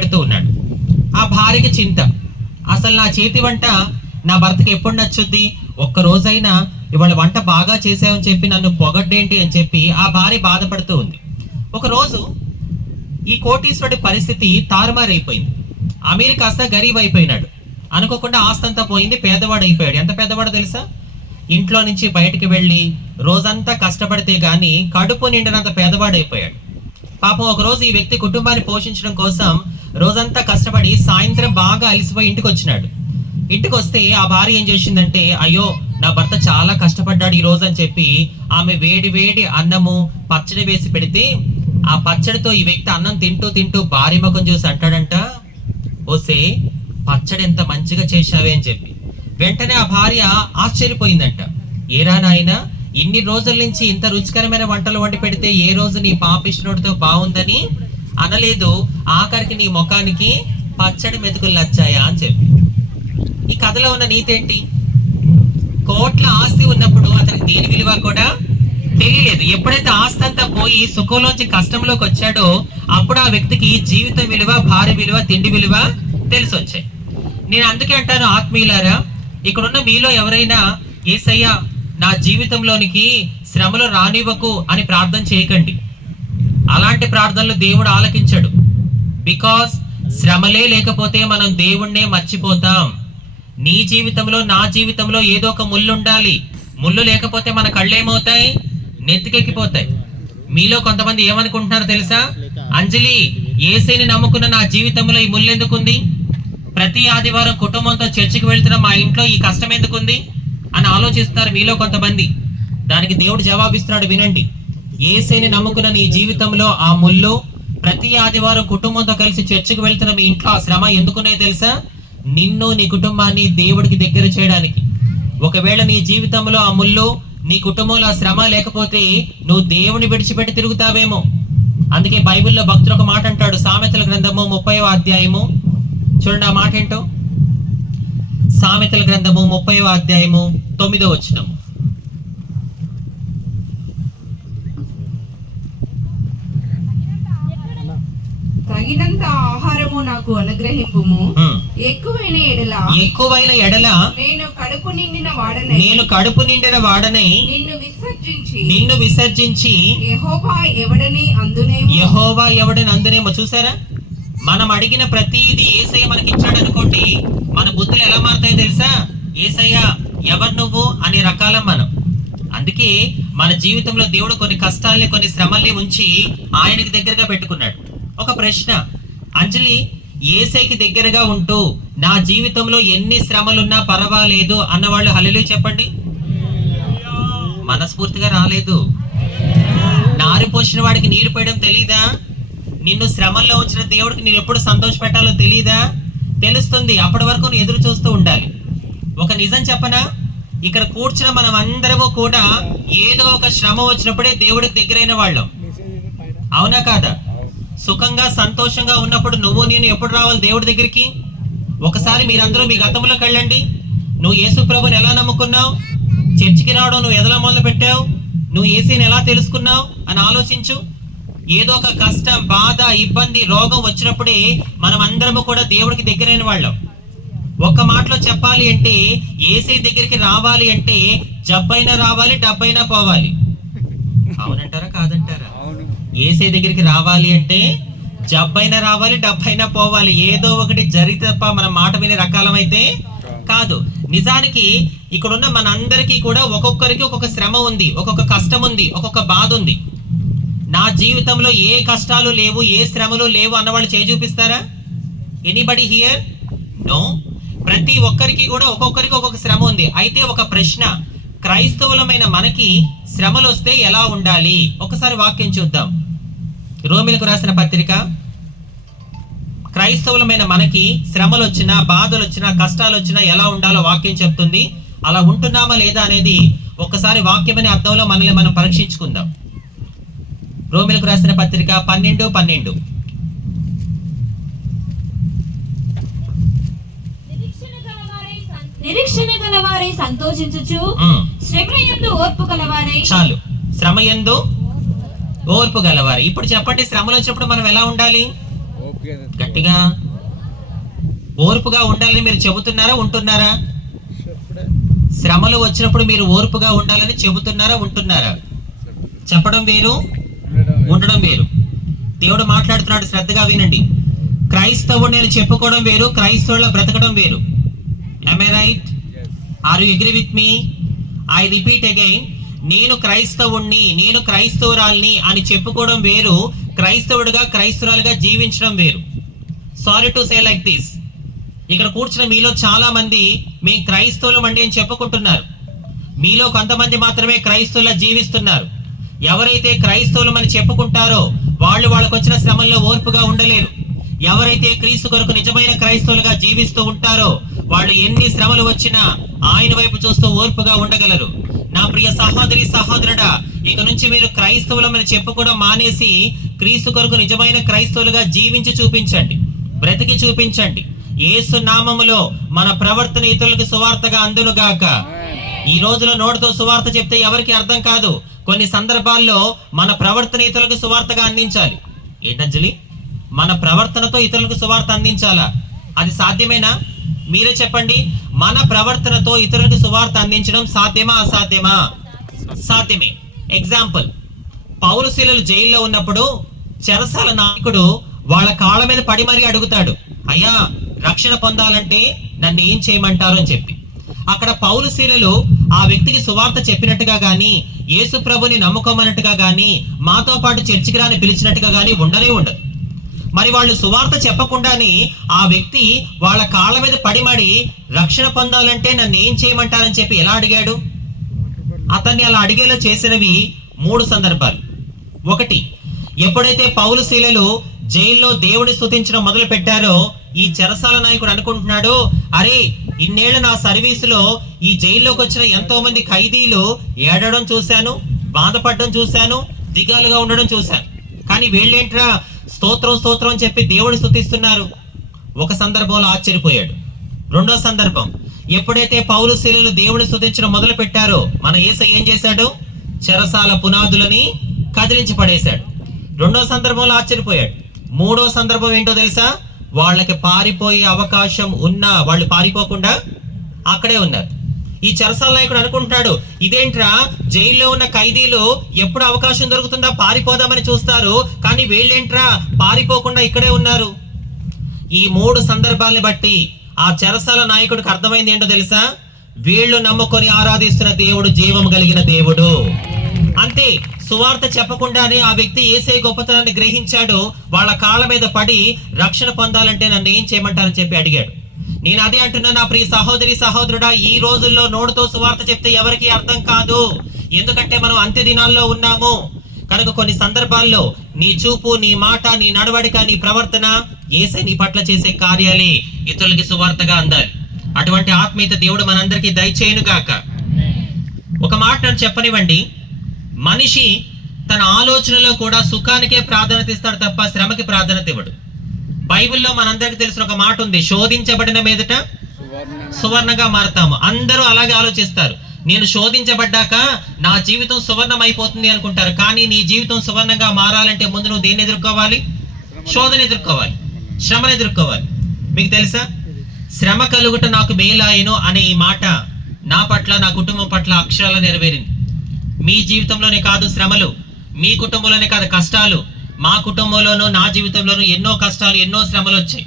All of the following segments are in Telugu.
పెడుతూ ఉన్నాడు. ఆ భార్యకి చింత, అసలు నా చేతి వంట నా భర్తకి ఎప్పుడు నచ్చుద్ది, ఒక్క రోజైనా ఇవాళ వంట బాగా చేసావని చెప్పి నన్ను పొగడ్డేంటి అని చెప్పి ఆ భార్య బాధపడుతూ ఉంది. ఒకరోజు ఈ కోటీశ్వరుడి పరిస్థితి తారుమారైపోయింది. అమీర్ కాస్త గరీబ్ అయిపోయినాడు. అనుకోకుండా ఆస్తంతా పోయింది, పేదవాడు అయిపోయాడు. ఎంత పేదవాడో తెలుసా? ఇంట్లో నుంచి బయటికి వెళ్ళి రోజంతా కష్టపడితే గానీ కడుపు నిండినంత పేదవాడైపోయాడు. పాపం ఒకరోజు ఈ వ్యక్తి కుటుంబాన్ని పోషించడం కోసం రోజంతా కష్టపడి సాయంత్రం బాగా అలసిపోయి ఇంటికి వచ్చినాడు. ఇంటికి వస్తే ఆ భార్య ఏం చేసిందంటే, అయ్యో నా భర్త చాలా కష్టపడ్డాడు ఈ రోజు అని చెప్పి ఆమె వేడి వేడి అన్నము పచ్చడి వేసి పెడితే ఆ పచ్చడితో ఈ వ్యక్తి అన్నం తింటూ తింటూ భార్య ముఖం చూసి అంటాడంట, ఓసే పచ్చడి ఎంత మంచిగా చేశావే అని చెప్పి. వెంటనే ఆ భార్య ఆశ్చర్యపోయిందంట. ఏరా నాయనా, ఇన్ని రోజుల నుంచి ఇంత రుచికరమైన వంటలు వండి పెడితే ఏ రోజు నీ పాపిష్నుడితో బాగుందని అనలేదు, ఆఖరికి నీ ముఖానికి పచ్చడి మెతుకులు నచ్చాయా అని చెప్పి. ఈ కథలో ఉన్న నీతి ఏంటి? కోట్ల ఆస్తి ఉన్నప్పుడు అతనికి దేని విలువ కూడా తెలియలేదు. ఎప్పుడైతే ఆస్తి అంతా పోయి సుఖంలోంచి కష్టంలోకి వచ్చాడో అప్పుడు ఆ వ్యక్తికి జీవితం విలువ, భార్య విలువ, తిండి విలువ తెలిసి వచ్చాయి. నేను అందుకే అంటాను, ఆత్మీయులారా, ఇక్కడున్న మీలో ఎవరైనా యేసయ్య నా జీవితంలోనికి శ్రమలు రానివ్వకు అని ప్రార్థన చేయకండి. అలాంటి ప్రార్థనలు దేవుడు ఆలకించడు. బికాస్ శ్రమలే లేకపోతే మనం దేవుణ్ణే మర్చిపోతాం. నీ జీవితంలో, నా జీవితంలో ఏదో ఒక ముళ్ళు ఉండాలి. ముళ్ళు లేకపోతే మన కళ్ళేమవుతాయి? నెత్తికెక్కిపోతాయి. మీలో కొంతమంది ఏమనుకుంటున్నారో తెలుసా? అంజలి, యేసయ్యని నమ్ముకున్న నా జీవితంలో ఈ ముళ్ళు ఎందుకుంది? ప్రతి ఆదివారం కుటుంబంతో చర్చికి వెళ్తున్న మా ఇంట్లో ఈ కష్టం ఎందుకుంది అని ఆలోచిస్తున్నారు మీలో కొంతమంది. దానికి దేవుడు జవాబిస్తున్నాడు, వినండి. యేసయ్యని నమ్ముకున్న నీ జీవితంలో ఆ ముళ్ళు, ప్రతి ఆదివారం కుటుంబంతో కలిసి చర్చికి వెళ్తున్న మీ ఇంట్లో ఆ శ్రమ ఎందుకునే తెలుసా? నిన్ను, నీ కుటుంబాన్ని దేవుడికి దగ్గర చేయడానికి. ఒకవేళ నీ జీవితంలో ఆ ముళ్ళు, నీ కుటుంబంలో ఆ శ్రమ లేకపోతే నువ్వు దేవుని విడిచిపెట్టి తిరుగుతావేమో. అందుకే బైబిల్లో భక్తుడు ఒక మాట అంటాడు, సామెతల గ్రంథము 30వ అధ్యాయము, చూడండి ఆ మాట ఏంటో. సామెతల గ్రంథము 30వ అధ్యాయము 9వ వచనం. తగినంత ఆహారము నాకు అనుగ్రహింపుము, ఎక్కువైన ఎడల నేను కడుపు నిండిన వాడనై నిన్ను విసర్జించి యెహోవా ఎవడని అందునేమో. చూసారా, మనం అడిగిన ప్రతిదీ యేసయ్య మనకి ఇచ్చాడు అనుకోండి, మన బుద్ధులు ఎలా మారుతాయో తెలుసా? యేసయ్య ఎవరు నువ్వు అనే రకాలం మనం. అందుకే మన జీవితంలో దేవుడు కొన్ని కష్టాల్ని, కొన్ని శ్రమల్ని ఉంచి ఆయనకి దగ్గరగా పెట్టుకున్నాడు. ఒక ప్రశ్న, అంజలి, యేసయ్యకి దగ్గరగా ఉంటూ నా జీవితంలో ఎన్ని శ్రమలున్నా పర్వాలేదు అన్నవాళ్ళు హల్లెలూయా చెప్పండి. మనస్ఫూర్తిగా రాలేదు. నారు పోసిన వాడికి నీరు పోయడం తెలీదా? నిన్ను శ్రమల్లో ఉంచిన దేవుడికి నేను ఎప్పుడు సంతోష పెట్టాలో తెలీదా? తెలుస్తుంది. అప్పటి వరకు నువ్వు ఎదురు చూస్తూ ఉండాలి. ఒక నిజం చెప్పనా, ఇక్కడ కూర్చున్న మనం అందరము కూడా ఏదో ఒక శ్రమ వచ్చినప్పుడే దేవుడికి దగ్గరైన వాళ్ళం. అవునా కాదా? సుఖంగా సంతోషంగా ఉన్నప్పుడు నువ్వు నేను ఎప్పుడు రావాలి దేవుడి దగ్గరికి? ఒకసారి మీరందరూ మీ గతంలోకి వెళ్ళండి. నువ్వు యేసు ప్రభుని ఎలా నమ్ముకున్నావు? చర్చికి రావడం నువ్వు ఎదలా మొదలు పెట్టావు? నువ్వు యేసుని ఎలా తెలుసుకున్నావు అని ఆలోచించు. ఏదో ఒక కష్టం, బాధ, ఇబ్బంది, రోగం వచ్చినప్పుడే మనం అందరము కూడా దేవుడికి దగ్గరైన వాళ్ళం. ఒక్క మాటలో చెప్పాలి అంటే, యేసయ్య దగ్గరికి రావాలి అంటే జబ్బైనా రావాలి, డబ్బైనా పోవాలి. అవునంటారా కాదంటారా? యేసయ్య దగ్గరికి రావాలి అంటే జబ్బైనా రావాలి, డబ్బైనా పోవాలి. ఏదో ఒకటి జరిగితే తప్ప మన మాట వినే రకాలమైతే కాదు. నిజానికి ఇక్కడున్న మన అందరికీ కూడా ఒక్కొక్కరికి ఒక్కొక్క శ్రమ ఉంది, ఒక్కొక్క కష్టం ఉంది, ఒక్కొక్క బాధ ఉంది. నా జీవితంలో ఏ కష్టాలు లేవు, ఏ శ్రమలు లేవు అన్నవాళ్ళు చేయి చూపిస్తారా? Anybody here? నో. ప్రతి ఒక్కరికి కూడా ఒక్కొక్కరికి ఒక్కొక్క శ్రమ ఉంది. అయితే ఒక ప్రశ్న, క్రైస్తవులమైన మనకి శ్రమలు వస్తే ఎలా ఉండాలి? ఒకసారి వాక్యం చూద్దాం. రోమిలకు రాసిన పత్రిక. క్రైస్తవులమైన మనకి శ్రమలు వచ్చినా, బాధలు వచ్చినా, కష్టాలు వచ్చినా ఎలా ఉండాలో వాక్యం చెప్తుంది. అలా ఉంటున్నామా లేదా అనేది ఒక్కసారి వాక్యం అనే అర్థంలో మనల్ని మనం పరీక్షించుకుందాం. రోమిలకు రాసిన పత్రిక 12:12. నిరీక్షణ గలవారై సంతోషించుచు శ్రమయందు ఓర్పు గలవారై. చాలు, శ్రమయందు ఓర్పు గలవారు. ఇప్పుడు చెప్పండి, శ్రమలు వచ్చినప్పుడు మనం ఎలా ఉండాలి? గట్టిగా. ఓర్పుగా ఉండాలని మీరు చెబుతున్నారా, ఉంటున్నారా? శ్రమలు వచ్చినప్పుడు మీరు ఓర్పుగా ఉండాలని చెబుతున్నారా, ఉంటున్నారా? చెప్పడం వేరు, ఉండడం వేరు. దేవుడు మాట్లాడుతున్నాడు, శ్రద్ధగా వినండి. క్రైస్తవుడు నేను చెప్పుకోవడం వేరు, క్రైస్తవుల బ్రతకడం వేరు. Am I right? Are you agree with me? I repeat again. నేను క్రైస్తవుణ్ణి, నేను క్రైస్తవురాల్ని అని చెప్పుకోవడం వేరు, క్రైస్తవుడిగా క్రైస్తవురాలుగా జీవించడం వేరు. Sorry to say like this. ఇక్కడ కూర్చున్న మీలో చాలా మంది మేము క్రైస్తవులం అండి అని చెప్పుకుంటున్నారు. మీలో కొంతమంది మాత్రమే క్రైస్తవులా జీవిస్తున్నారు. ఎవరైతే క్రైస్తవులం అని చెప్పుకుంటారో వాళ్ళకు వచ్చిన శ్రమల్లో ఓర్పుగా ఉండలేరు. ఎవరైతే క్రీస్తు కొరకు నిజమైన క్రైస్తవులుగా జీవిస్తూ ఉంటారో వాళ్ళు ఎన్ని శ్రమలు వచ్చినా ఆయన వైపు చూస్తూ ఓర్పుగా ఉండగలరు. నా ప్రియ సహోదరి సహోదరుడా, ఇక నుంచి మీరు క్రైస్తవులమని చెప్పుకోవడం మానేసి క్రీస్తు కొరకు నిజమైన క్రైస్తవులుగా జీవించి చూపించండి, బ్రతికి చూపించండి. యేసు నామములో మన ప్రవర్తన ఇతరులకు సువార్తగా అందునుగాక. ఈ రోజులో నోటితో సువార్త చెప్తే ఎవరికి అర్థం కాదు. కొన్ని సందర్భాల్లో మన ప్రవర్తన ఇతరులకు సువార్తగా అందించాలి. ఏంటంజలి, మన ప్రవర్తనతో ఇతరులకు సువార్త అందించాలా? అది సాధ్యమేనా? మీరే చెప్పండి. మన ప్రవర్తనతో ఇతరులకు సువార్త అందించడం సాధ్యమా, అసాధ్యమా? సాధ్యమే. ఎగ్జాంపుల్, పౌలు శీలలు జైల్లో ఉన్నప్పుడు చెరసాల నాయకుడు వాళ్ళ కాళ్ళ మీద పడి మరీ అడుగుతాడు, అయ్యా రక్షణ పొందాలంటే నన్ను ఏం చేయమంటారు అని చెప్పి. అక్కడ పౌలు శీలలు ఆ వ్యక్తికి సువార్త చెప్పినట్టుగా గాని, యేసు ప్రభుని నమ్ముకోమన్నట్టుగా గాని, మాతో పాటు చర్చికి రాని పిలిచినట్టుగా గాని ఉండనే ఉండదు. మరి వాళ్ళు సువార్త చెప్పకుండానే ఆ వ్యక్తి వాళ్ళ కాళ్ళ మీద పడిమడి రక్షణ పొందాలంటే నన్ను ఏం చేయమంటారని చెప్పి ఎలా అడిగాడు? అతన్ని అలా అడిగేలా చేసినవి 3 సందర్భాలు. ఒకటి, ఎప్పుడైతే పౌలు శీలలు జైల్లో దేవుని స్తుతించడం మొదలు పెట్టారో ఈ చెరసాల నాయకుడు అనుకుంటున్నాడు, అరే ఇన్నేళ్ల నా సర్వీసులో ఈ జైల్లోకి వచ్చిన ఎంతో మంది ఖైదీలు ఏడడం చూశాను, బాధపడడం చూశాను, దిగాలుగా ఉండడం చూశాను, కానీ వీళ్ళేంట్రా స్తోత్రం స్తోత్రం అని చెప్పి దేవుని స్తుతిస్తున్నారు. ఒక సందర్భంలో ఆశ్చర్యపోయాడు. రెండో సందర్భం, ఎప్పుడైతే పౌలు శీలలు దేవుని స్తుతించడం మొదలు పెట్టారో మన యేసయ్య ఏం చేశాడు? చెరసాల పునాదులని కదిలించి పడేశాడు. రెండో సందర్భంలో ఆశ్చర్యపోయాడు. మూడో సందర్భం ఏంటో తెలుసా? వాళ్ళకి పారిపోయే అవకాశం ఉన్నా వాళ్ళు పారిపోకుండా అక్కడే ఉన్నారు. ఈ చెరసాల నాయకుడు అనుకుంటున్నాడు, ఇదేంట్రా జైల్లో ఉన్న ఖైదీలు ఎప్పుడు అవకాశం దొరుకుతుందా పారిపోదామని చూస్తారు, కానీ వీళ్ళేంట్రా పారిపోకుండా ఇక్కడే ఉన్నారు. ఈ 3 సందర్భాలని బట్టి ఆ చెరసాల నాయకుడికి అర్థమైంది ఏంటో తెలుసా? వీళ్ళు నమ్ముకొని ఆరాధిస్తున్న దేవుడు జీవం కలిగిన దేవుడు. అంతే, సువార్త చెప్పకుండానే ఆ వ్యక్తి యేసయ్య గొప్పతనాన్ని గ్రహించాడు. వాళ్ళ కాళ్ళ మీద పడి రక్షణ పొందాలంటే నన్ను ఏం చేయమంటారని చెప్పి అడిగాడు. నేను అదే అంటున్నా, నా ప్రియ సహోదరి సహోదరుడా, ఈ రోజుల్లో నోటితో సువార్త చెప్తే ఎవరికి అర్థం కాదు. ఎందుకంటే మనం అంత్య దినాల్లో ఉన్నాము కనుక కొన్ని సందర్భాల్లో నీ చూపు, నీ మాట, నీ నడవడిక, నీ ప్రవర్తన యేసయ్య నీ పట్ల చేసే కార్యాలే ఇతరులకి సువార్తగా అందాలి. అటువంటి ఆత్మీయత దేవుడు మనందరికీ దయచేయును గాక. ఒక మాట నన్ను చెప్పనివ్వండి, మనిషి తన ఆలోచనలో కూడా సుఖానికే ప్రాధాన్యత ఇస్తాడు తప్ప శ్రమకి ప్రాధాన్యత ఇవ్వడు. బైబిల్లో మనందరికీ తెలిసిన ఒక మాట ఉంది, శోధించబడిన మీదట సువర్ణంగా మారతాము. అందరూ అలాగే ఆలోచిస్తారు, నేను శోధించబడ్డాక నా జీవితం సువర్ణం అయిపోతుంది అనుకుంటారు. కానీ నీ జీవితం సువర్ణంగా మారాలంటే ముందు నువ్వు దేన్ని ఎదుర్కోవాలి? శోధన ఎదుర్కోవాలి, శ్రమను ఎదుర్కోవాలి. మీకు తెలుసా, శ్రమ కలుగుట నాకు మేలాయను అనే ఈ మాట నా పట్ల, నా కుటుంబం పట్ల అక్షరాల నెరవేరింది. మీ జీవితంలోనే కాదు శ్రమలు, మీ కుటుంబంలోనే కాదు కష్టాలు, మా కుటుంబంలోనూ నా జీవితంలోనూ ఎన్నో కష్టాలు, ఎన్నో శ్రమలు వచ్చాయి.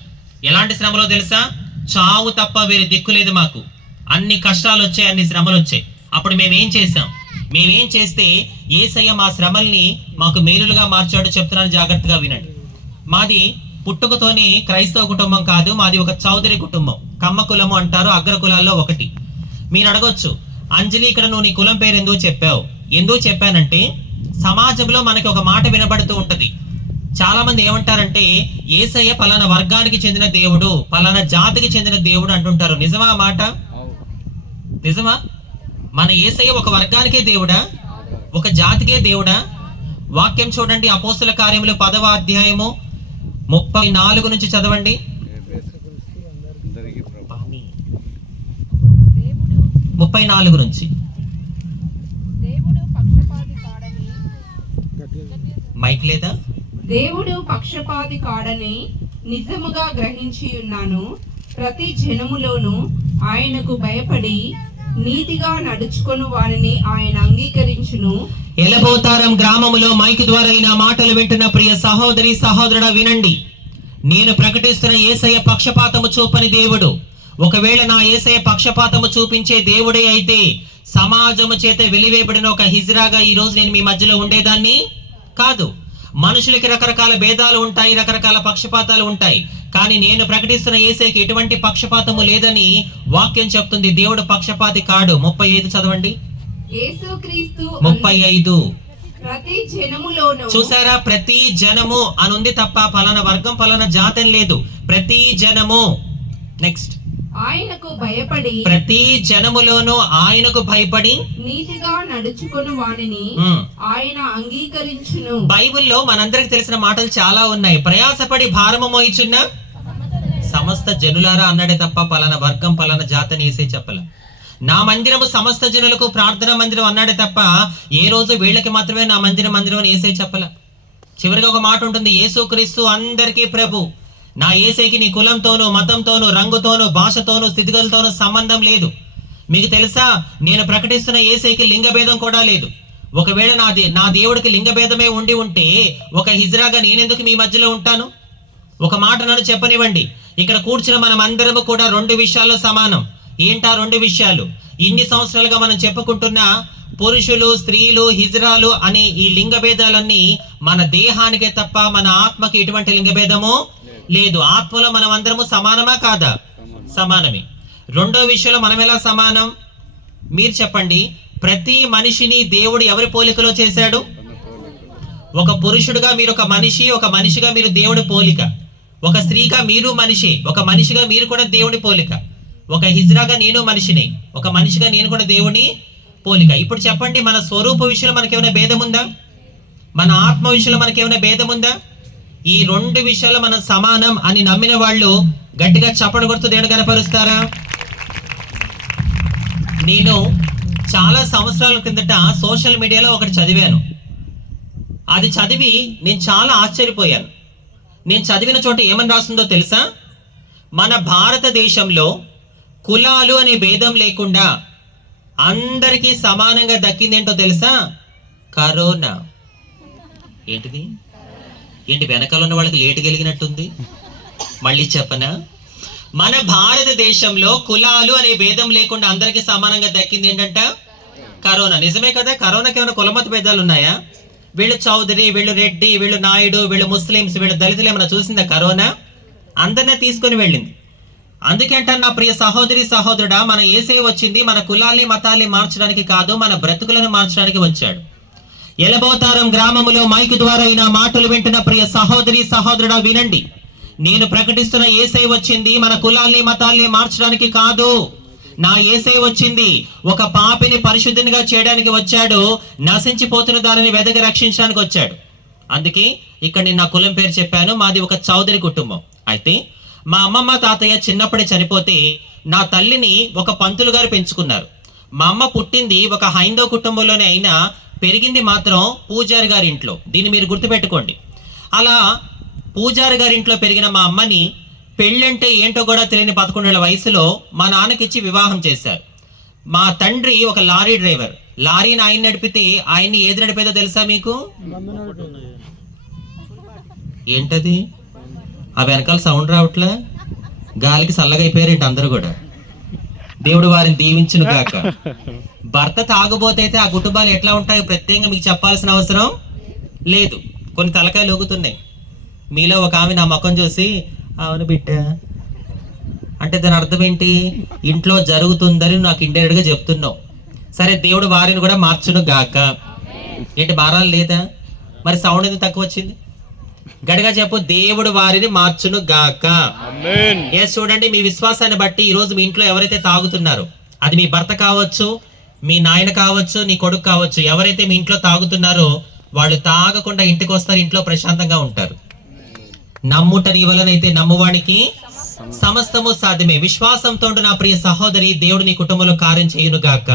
ఎలాంటి శ్రమలో తెలుసా? చావు తప్ప వేరే దిక్కు లేదు మాకు. అన్ని కష్టాలు వచ్చాయి, అన్ని శ్రమలు వచ్చాయి. అప్పుడు మేమేం చేసాం? మేమేం చేస్తే యేసయ్య మా శ్రమల్ని మాకు మేలులుగా మార్చాడు చెప్తున్నాను, జాగ్రత్తగా వినండి. మాది పుట్టుకతోనే క్రైస్తవ కుటుంబం కాదు, మాది ఒక చౌదరి కుటుంబం. కమ్మ కులము అంటారు, అగ్ర కులాల్లో ఒకటి. మీరు అడగొచ్చు, అంజలి ఇక్కడ నువ్వు నీ కులం పేరు ఎందుకు చెప్పావు? ఎందుకు చెప్పానంటే సమాజంలో మనకి ఒక మాట వినబడుతూ ఉంటది. చాలా మంది ఏమంటారంటే యేసయ్య పలానా వర్గానికి చెందిన దేవుడు, పలానా జాతికి చెందిన దేవుడు అంటుంటారు. నిజమా ఆ మాట? నిజమా? మన యేసయ్య ఒక వర్గానికే దేవుడా, ఒక జాతికే దేవుడా? వాక్యం చూడండి, అపోస్తుల కార్యములు 10వ అధ్యాయము 34 నుంచి చదవండి. 34 నుంచి. మైక్ లేదా? దేవుడు పక్షపాతి కాడని నిజముగా గ్రహించి ఉన్నాను. ప్రతి జనములోను ఆయనకు భయపడి నీతిగా నడుచుకొను వారిని ఆయన అంగీకరించును. ఎలబోతారం గ్రామములో మైక్ ద్వారా ఈ నా మాటలు వింటున్న ప్రియ సహోదరి సహోదరుడా వినండి. నేను ప్రకటిస్తున్న యేసయ్య పక్షపాతము చూపని దేవుడు. ఒకవేళ నా యేసయ్య పక్షపాతము చూపించే దేవుడే అయితే సమాజము చేత వెలివేయబడిన ఒక హిజ్రాగా ఈ రోజు నేను మీ మధ్యలో ఉండేదాన్ని కాదు. మనుషులకి రకరకాల భేదాలు ఉంటాయి, రకరకాల పక్షపాతాలు ఉంటాయి. కానీ నేను ప్రకటిస్తున్న యేసయ్యకి ఎటువంటి పక్షపాతము లేదని వాక్యం చెప్తుంది. దేవుడు పక్షపాతి కాడు. 35 చదవండి. యేసుక్రీస్తు 35. ప్రతి జనములోను చూసారా, ప్రతి జనము అని ఉంది తప్ప పలానా వర్గం పలానా జాతం లేదు. ప్రతి జనము. నెక్స్ట్, ఆయనకు భయపడి ప్రతి జనములోను ఆయనకు భయపడి నీతిగా నడుచుకొను వానిని ఆయన అంగీకరించును. బైబిల్లో మనందరికి తెలిసిన మాటలు చాలా ఉన్నాయి. ప్రయాసపడి భారము మోయిచున్న సమస్త జనులారా అన్నాడే తప్ప పలానా వర్గం పలానా జాతని వేసే చెప్పల. నా మందిరము సమస్త జనులకు ప్రార్థనా మందిరం అన్నాడే తప్ప ఏ రోజు వీళ్ళకి మాత్రమే నా మందిరం అని వేసే చెప్పల. చివరిగా ఒక మాట ఉంటుంది, యేసుక్రీస్తు అందరికీ ప్రభు. నా యేసయ్యకి నీ కులంతోనూ మతంతోనూ రంగుతోనూ భాషతోనూ స్థితిగతులతోనూ సంబంధం లేదు. మీకు తెలుసా, నేను ప్రకటిస్తున్న యేసయ్యకి లింగభేదం కూడా లేదు. ఒకవేళ నా దేవుడికి లింగభేదమే ఉండి ఉంటే ఒక హిజ్రాగా నేనెందుకు మీ మధ్యలో ఉంటాను? ఒక మాట నన్ను చెప్పనివ్వండి. ఇక్కడ కూర్చున్న మనం అందరము కూడా 2 విషయాల్లో సమానం. ఏంటా 2 విషయాలు? ఇన్ని సంవత్సరాలుగా మనం చెప్పుకుంటున్న పురుషులు స్త్రీలు హిజ్రాలు అనే ఈ లింగభేదాలన్నీ మన దేహానికే తప్ప మన ఆత్మకి ఎటువంటి లింగభేదము లేదు. ఆత్మలో మనం అందరము సమానమా కాదా? సమానమే. 2వ విషయంలో మనం ఎలా సమానం? మీరు చెప్పండి. ప్రతి మనిషిని దేవుడు ఎవరి పోలికలో చేశాడు? ఒక పురుషుడుగా మీరు ఒక మనిషి, ఒక మనిషిగా మీరు దేవుడి పోలిక. ఒక స్త్రీగా మీరు మనిషి, ఒక మనిషిగా మీరు కూడా దేవుడి పోలిక. ఒక హిజ్రాగా నేను మనిషిని, ఒక మనిషిగా నేను కూడా దేవుని పోలిక. ఇప్పుడు చెప్పండి, మన స్వరూప విషయంలో మనకేమైనా భేదం ఉందా? మన ఆత్మ విషయంలో మనకేమైనా భేదం ఉందా? ఈ 2 విషయాలు మనం సమానం అని నమ్మిన వాళ్ళు గట్టిగా చప్పట్లు కొడుతూ దేవుని కనపరుస్తారా? నేను చాలా సంవత్సరాల కిందట సోషల్ మీడియాలో ఒకటి చదివాను. అది చదివి నేను చాలా ఆశ్చర్యపోయాను. నేను చదివిన చోట ఏమని రాస్తుందో తెలుసా? మన భారతదేశంలో కులాలు అనే భేదం లేకుండా అందరికీ సమానంగా దక్కిందేంటో తెలుసా? కరోనా. ఏంటి వెనకాల ఉన్న వాళ్ళకి లేటు కలిగినట్టుంది? మళ్ళీ చెప్పనా? మన భారతదేశంలో కులాలు అనే భేదం లేకుండా అందరికీ సమానంగా దక్కింది ఏంటంట? కరోనా. నిజమే కదా? కరోనాకి ఏమైనా కులమత భేదాలు ఉన్నాయా? వీళ్ళు చౌదరి, వీళ్ళు రెడ్డి, వీళ్ళు నాయుడు, వీళ్ళు ముస్లిమ్స్, వీళ్ళు దళితులు ఏమైనా చూసిందా కరోనా? అందరినీ తీసుకొని వెళ్ళింది. అందుకే అంటాను నా ప్రియ సహోదరి సహోదరుడా, మన యేసయ్య వచ్చింది మన కులాల్ని మతాల్ని మార్చడానికి కాదు, మన బ్రతుకులను మార్చడానికి వచ్చాడు. ఎలబోతారం గ్రామములో మైకు ద్వారా ఈ నా మాటలు వింటున్న ప్రియ సహోదరి సహోదరుడా వినండి. నేను ప్రకటిస్తున్న యేసయ్య వచ్చింది మన కులాల్ని మతాల్ని మార్చడానికి కాదు. నా యేసయ్య వచ్చింది ఒక పాపిని పరిశుద్ధినిగా చేయడానికి వచ్చాడు. నశించిపోతున్న దానిని వెదకి రక్షించడానికి వచ్చాడు. అందుకే ఇక్కడ నేను నా కులం పేరు చెప్పాను. మాది ఒక చౌదరి కుటుంబం. అయితే మా అమ్మమ్మ తాతయ్య చిన్నప్పుడే చనిపోతే నా తల్లిని ఒక పంతులు గారు పెంచుకున్నారు. మా అమ్మ పుట్టింది ఒక హైందవ కుటుంబంలోనే అయినా పెరిగింది మాత్రం పూజారి గారి ఇంట్లో. దీన్ని మీరు గుర్తుపెట్టుకోండి. అలా పూజారి గారి ఇంట్లో పెరిగిన మా అమ్మని పెళ్ళంటే ఏంటో కూడా తెలియని 11 ఏళ్ల వయసులో మా నాన్నకిచ్చి వివాహం చేశారు. మా తండ్రి ఒక లారీ డ్రైవర్. లారీని ఆయన నడిపితే ఆయన్ని ఏది నడిపేదో తెలుసా మీకు? ఏంటది? ఆ వెనకాల సౌండ్ రావట్లే? గాలికి చల్లగా అయిపోయారేంటి అందరూ కూడా? దేవుడు వారిని దీవించును గాక. భర్త తాగుబోతే ఆ కుటుంబాలు ఎట్లా ఉంటాయో ప్రత్యేకంగా మీకు చెప్పాల్సిన అవసరం లేదు. కొన్ని తలకాయలు ఊగుతున్నాయి. మీలో ఒక ఆమె నా ముఖం చూసి అవును బిడ్డ అంటే దాని అర్థం ఏంటి? ఇంట్లో జరుగుతుందని నాకు ఇండైరెక్ట్ గా చెప్తున్నావు. సరే, దేవుడు వారిని కూడా మార్చును గాక. ఏంటి భారాలు లేదా? మరి సౌండ్ ఎందుకు తక్కువ వచ్చింది? గడిగా చెప్పు, దేవుడు వారిని మార్చును గాక. ఎస్, చూడండి, మీ విశ్వాసాన్ని బట్టి ఈ రోజు మీ ఇంట్లో ఎవరైతే తాగుతున్నారో, అది మీ భర్త కావచ్చు, మీ నాయన కావచ్చు, నీ కొడుకు కావచ్చు, ఎవరైతే మీ ఇంట్లో తాగుతున్నారో వాళ్ళు తాగకుండా ఇంటికి వస్తారు, ఇంట్లో ప్రశాంతంగా ఉంటారు. నమ్ముట నీ వలనైతే నమ్మువానికి సమస్తము సాధ్యమే. విశ్వాసంతో నా ప్రియ సహోదరి, దేవుడు నీ కుటుంబంలో కార్యం చేయును గాక.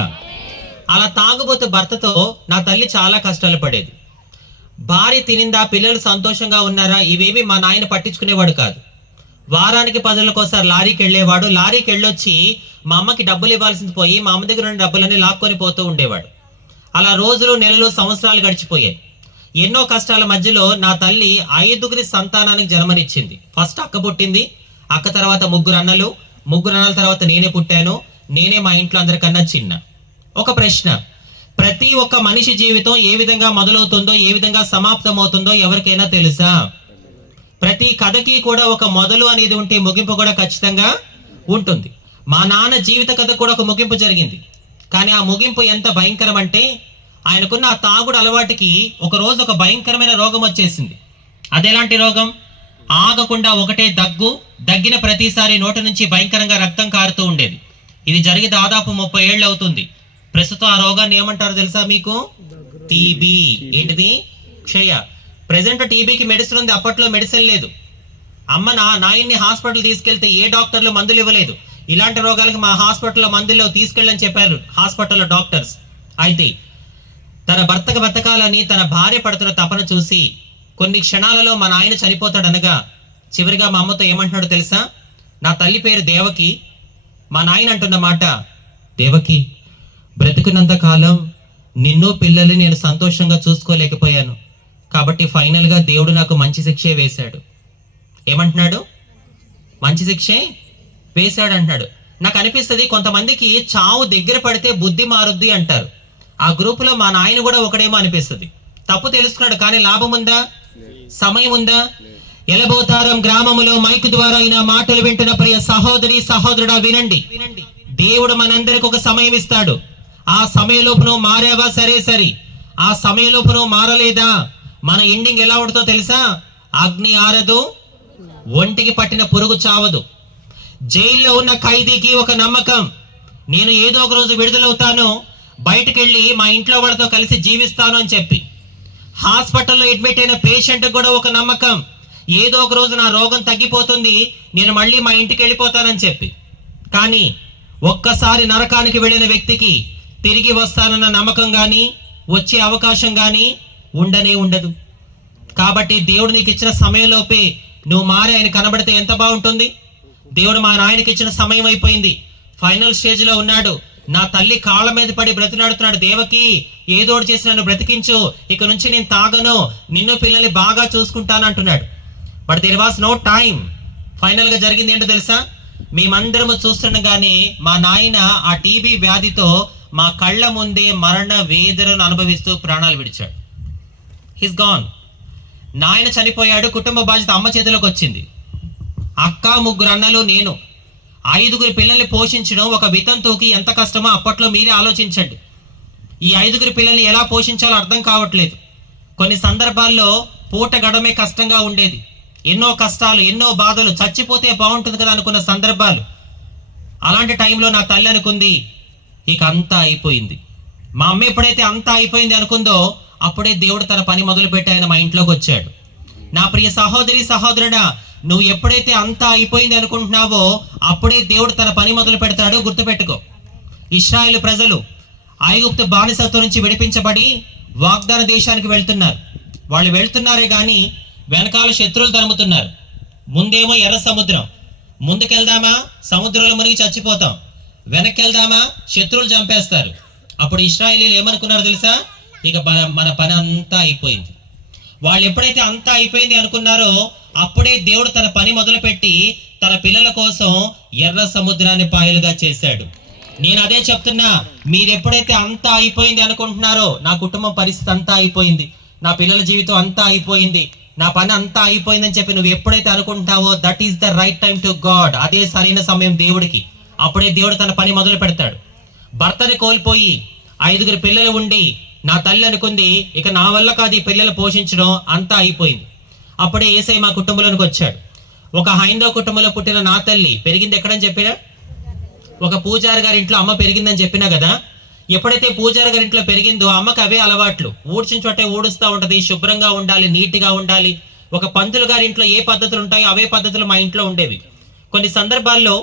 అలా తాగుబోతు భర్తతో నా తల్లి చాలా కష్టాలు పడేది. భార్య తినిందా, పిల్లలు సంతోషంగా ఉన్నారా, ఇవేవి మా నాయన పట్టించుకునేవాడు కాదు. వారానికి 10 రోజులకోసారి లారీకి వెళ్ళేవాడు. లారీకి వెళ్ళొచ్చి మా అమ్మకి డబ్బులు ఇవ్వాల్సింది పోయి మా అమ్మ దగ్గర ఉన్న డబ్బులన్నీ లాక్కొని పోతూ ఉండేవాడు. అలా రోజులు, నెలలు, సంవత్సరాలు గడిచిపోయాయి. ఎన్నో కష్టాల మధ్యలో నా తల్లి 5 సంతానానికి జన్మనిచ్చింది. ఫస్ట్ అక్క పుట్టింది, అక్క తర్వాత 3 అన్నలు, 3 అన్నల తర్వాత నేనే పుట్టాను. నేనే మా ఇంట్లో అందరికన్నా చిన్న. ఒక ప్రశ్న, ప్రతి ఒక్క మనిషి జీవితం ఏ విధంగా మొదలవుతుందో, ఏ విధంగా సమాప్తం అవుతుందో ఎవరికైనా తెలుసా? ప్రతి కథకి కూడా ఒక మొదలు అనేది ఉంటే ముగింపు కూడా ఖచ్చితంగా ఉంటుంది. మా నాన్న జీవిత కథ కూడా ఒక ముగింపు జరిగింది. కానీ ఆ ముగింపు ఎంత భయంకరం అంటే, ఆయనకున్న ఆ తాగుడు అలవాటుకి ఒక రోజు ఒక భయంకరమైన రోగం వచ్చేసింది. అదెలాంటి రోగం? ఆగకుండా ఒకటే దగ్గు, దగ్గిన ప్రతిసారి నోటి నుంచి భయంకరంగా రక్తం కారుతూ ఉండేది. ఇది జరిగి దాదాపు 30 ఏళ్ళు అవుతుంది. ప్రస్తుతం ఆ రోగాన్ని ఏమంటారు తెలుసా మీకు? టీబీ. ఏంటిది? క్షయ. ప్రెసెంట్ టీబీకి మెడిసిన్ ఉంది, అప్పట్లో మెడిసిన్ లేదు. అమ్మ నాయన్ని హాస్పిటల్ తీసుకెళ్తే ఏ డాక్టర్లు మందులు ఇవ్వలేదు. ఇలాంటి రోగాలకి మా హాస్పిటల్లో మందులు తీసుకెళ్ళని చెప్పారు హాస్పిటల్లో డాక్టర్స్. అయితే తన భర్తకు బతకాలని తన భార్య పడుతున్న తపన చూసి కొన్ని క్షణాలలో మా నాయన చనిపోతాడనగా చివరిగా మా అమ్మతో ఏమంటున్నాడు తెలుసా? నా తల్లి పేరు దేవకి. మా నాయన అంటున్న మాట, దేవకి, బ్రతికినంత కాలం నిన్ను పిల్లల్ని నేను సంతోషంగా చూసుకోలేకపోయాను. కాబట్టి ఫైనల్గా దేవుడు నాకు మంచి శిక్షే వేశాడు. ఏమంటున్నాడు? మంచి శిక్షే వేశాడు అంటున్నాడు. నాకు అనిపిస్తుంది కొంతమందికి చావు దగ్గర పడితే బుద్ధి మారుద్ది అంటారు. ఆ గ్రూపులో మా నాయన కూడా ఒకడేమో అనిపిస్తుంది. తప్పు తెలుసుకున్నాడు, కానీ లాభం ఉందా? సమయం ఉందా? ఎలబోతారం గ్రామములో మైకు ద్వారా అయిన మాటలు వింటున్న ప్రియ సహోదరి సహోదరుడా వినండి. దేవుడు మనందరికి ఒక సమయం ఇస్తాడు. ఆ సమయంలోపు నువ్వు మారావా? సరే. ఆ సమయంలోపు నువ్వు మారలేదా? మన ఎండింగ్ ఎలా ఉంటుందో తెలుసా? అగ్ని ఆరదు, ఒంటికి పట్టిన పురుగు చావదు. జైల్లో ఉన్న ఖైదీకి ఒక నమ్మకం, నేను ఏదో ఒక రోజు విడుదలవుతాను, బయటకు వెళ్ళి మా ఇంట్లో వాళ్ళతో కలిసి జీవిస్తాను అని చెప్పి. హాస్పిటల్లో అడ్మిట్ అయిన పేషెంట్ కూడా ఒక నమ్మకం, ఏదో ఒక రోజు నా రోగం తగ్గిపోతుంది, నేను మళ్ళీ మా ఇంటికి వెళ్ళిపోతానని చెప్పి. కానీ ఒక్కసారి నరకానికి వెళ్ళిన వ్యక్తికి తిరిగి వస్తానన్న నమ్మకం కానీ వచ్చే అవకాశం కానీ ఉండనే ఉండదు. కాబట్టి దేవుడు నీకు ఇచ్చిన సమయంలోపే నువ్వు మారి ఆయన కనబడితే ఎంత బాగుంటుంది. దేవుడు మా నాయనకి ఇచ్చిన సమయం అయిపోయింది, ఫైనల్ స్టేజ్లో ఉన్నాడు. నా తల్లి కాళ్ళ మీద పడి బ్రతిలాడుతున్నాడు, దేవకి ఏదోడు చేసి నన్ను బ్రతికించు, ఇక నుంచి నేను తాగను, నిన్ను పిల్లల్ని బాగా చూసుకుంటాను అంటున్నాడు. But there was no time. ఫైనల్గా జరిగింది ఏంటో తెలుసా? మేమందరము చూస్తుండగానే మా నాయన ఆ టీబీ వ్యాధితో మా కళ్ళ ముందే మరణ వేదనను అనుభవిస్తూ ప్రాణాలు విడిచాడు. He's gone. నాయన చనిపోయాడు, కుటుంబ బాధ్యత అమ్మ చేతిలోకి వచ్చింది. అక్క, 3 అన్నలు, నేను, 5 పిల్లల్ని పోషించడం ఒక వితంతువుకి ఎంత కష్టమో అప్పట్లో మీరే ఆలోచించండి. ఈ 5 పిల్లల్ని ఎలా పోషించాలో అర్థం కావట్లేదు. కొన్ని సందర్భాల్లో పూట గడమే కష్టంగా ఉండేది. ఎన్నో కష్టాలు, ఎన్నో బాధలు, చచ్చిపోతే బాగుంటుంది కదా అనుకున్న సందర్భాలు. అలాంటి టైంలో నా తల్లి అనుకుంది, ఇక అంతా అయిపోయింది. మా అమ్మ ఎప్పుడైతే అంతా అయిపోయింది అనుకుందో అప్పుడే దేవుడు తన పని మొదలుపెట్టి ఆయన మా ఇంట్లోకి వచ్చాడు. నా ప్రియ సహోదరి సహోదరుడా, నువ్వు ఎప్పుడైతే అంతా అయిపోయింది అనుకుంటున్నావో అప్పుడే దేవుడు తన పని మొదలు పెడతాడు. గుర్తుపెట్టుకో. ఇశ్రాయేలు ప్రజలు ఐగుప్తు బానిసత్వం నుంచి విడిపించబడి వాగ్దాన దేశానికి వెళ్తున్నారు. వాళ్ళు వెళ్తున్నారే కానీ వెనకాల శత్రువులు తరుముతున్నారు. ముందేమో ఎర్ర సముద్రం, ముందుకెళ్దామా సముద్రంలో మునిగి చచ్చిపోతాం, వెనక్కి వెళ్దామా శత్రువులు చంపేస్తారు. అప్పుడు ఇశ్రాయేలీలు ఏమనుకున్నారు తెలుసా? ఇక మన పని అంతా అయిపోయింది. వాళ్ళు ఎప్పుడైతే అంతా అయిపోయింది అనుకున్నారో అప్పుడే దేవుడు తన పని మొదలుపెట్టి తన పిల్లల కోసం ఎర్ర సముద్రాన్ని పాయలుగా చేశాడు. నేను అదే చెప్తున్నా, మీరు ఎప్పుడైతే అంతా అయిపోయింది అనుకుంటున్నారో, నా కుటుంబం పరిస్థితి అంతా అయిపోయింది, నా పిల్లల జీవితం అంతా అయిపోయింది, నా పని అంతా అయిపోయిందని చెప్పి నువ్వు ఎప్పుడైతే అనుకుంటున్నావో that is the right time to God. అదే సరైన సమయం దేవుడికి. అప్పుడే దేవుడు తన పని మొదలు పెడతాడు. భర్తని కోల్పోయి 5 పిల్లలు ఉండి నా తల్లి అనుకుంది, ఇక నా వల్ల కాదు ఈ పిల్లలు పోషించడం, అంతా అయిపోయింది. అప్పుడే యేసయ్య మా కుటుంబంలోనికి వచ్చాడు. ఒక హైందవ కుటుంబంలో పుట్టిన నా తల్లి పెరిగింది ఎక్కడని చెప్పినా? ఒక పూజారి గారి ఇంట్లో అమ్మ పెరిగిందని చెప్పినా కదా. ఎప్పుడైతే పూజారి గారి ఇంట్లో పెరిగిందో అమ్మకి అవే అలవాట్లు. ఊడ్చిన చోటే ఊడుస్తూ ఉంటుంది, శుభ్రంగా ఉండాలి, నీట్గా ఉండాలి. ఒక పంతులు గారి ఇంట్లో ఏ పద్ధతులు ఉంటాయో అవే పద్ధతులు మా ఇంట్లో ఉండేవి. కొన్ని సందర్భాల్లో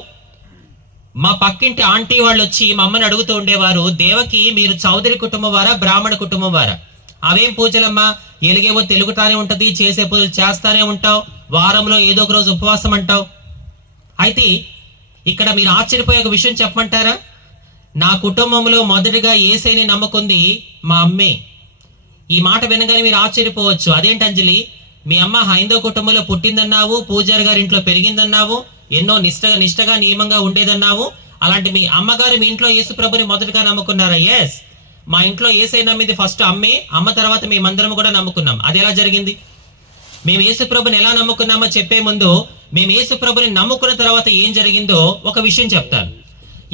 మా పక్కింటి ఆంటీ వాళ్ళు వచ్చి మా అమ్మని అడుగుతూ ఉండేవారు, దేవకి మీరు చౌదరి కుటుంబం వారా, బ్రాహ్మణ కుటుంబం వారా? అవేం పూజలమ్మా, ఎలుగేవో తెలుగుతానే ఉంటుంది, చేసే పూజలు చేస్తానే ఉంటావు, వారంలో ఏదో ఒక రోజు ఉపవాసం అంటావు. అయితే ఇక్కడ మీరు ఆశ్చర్యపోయే ఒక విషయం చెప్పమంటారా? నా కుటుంబంలో మొదటిగా యేసయ్యని నమ్ముకుంది మా అమ్మే. ఈ మాట వినగానే మీరు ఆశ్చర్యపోవచ్చు. అదేంటి అంజలి, మీ అమ్మ హైందవ కుటుంబంలో పుట్టిందన్నావు, పూజారి గారి ఇంట్లో పెరిగిందన్నావు, ఎన్నో నిష్టగా నియమంగా ఉండేదన్నావు. అలాంటి మీ అమ్మగారు మీ ఇంట్లో యేసు ప్రభుని మొదటగా నమ్ముకున్నారా? ఎస్, మా ఇంట్లో యేసయ్య నమ్మింది ఫస్ట్ అమ్మే, అమ్మ తర్వాత మేమందరం కూడా నమ్ముకున్నాం. అది ఎలా జరిగింది? మేము యేసు ప్రభుని ఎలా నమ్ముకున్నామో చెప్పే ముందు, మేము యేసు ప్రభుని నమ్ముకున్న తర్వాత ఏం జరిగిందో ఒక విషయం చెప్తాను.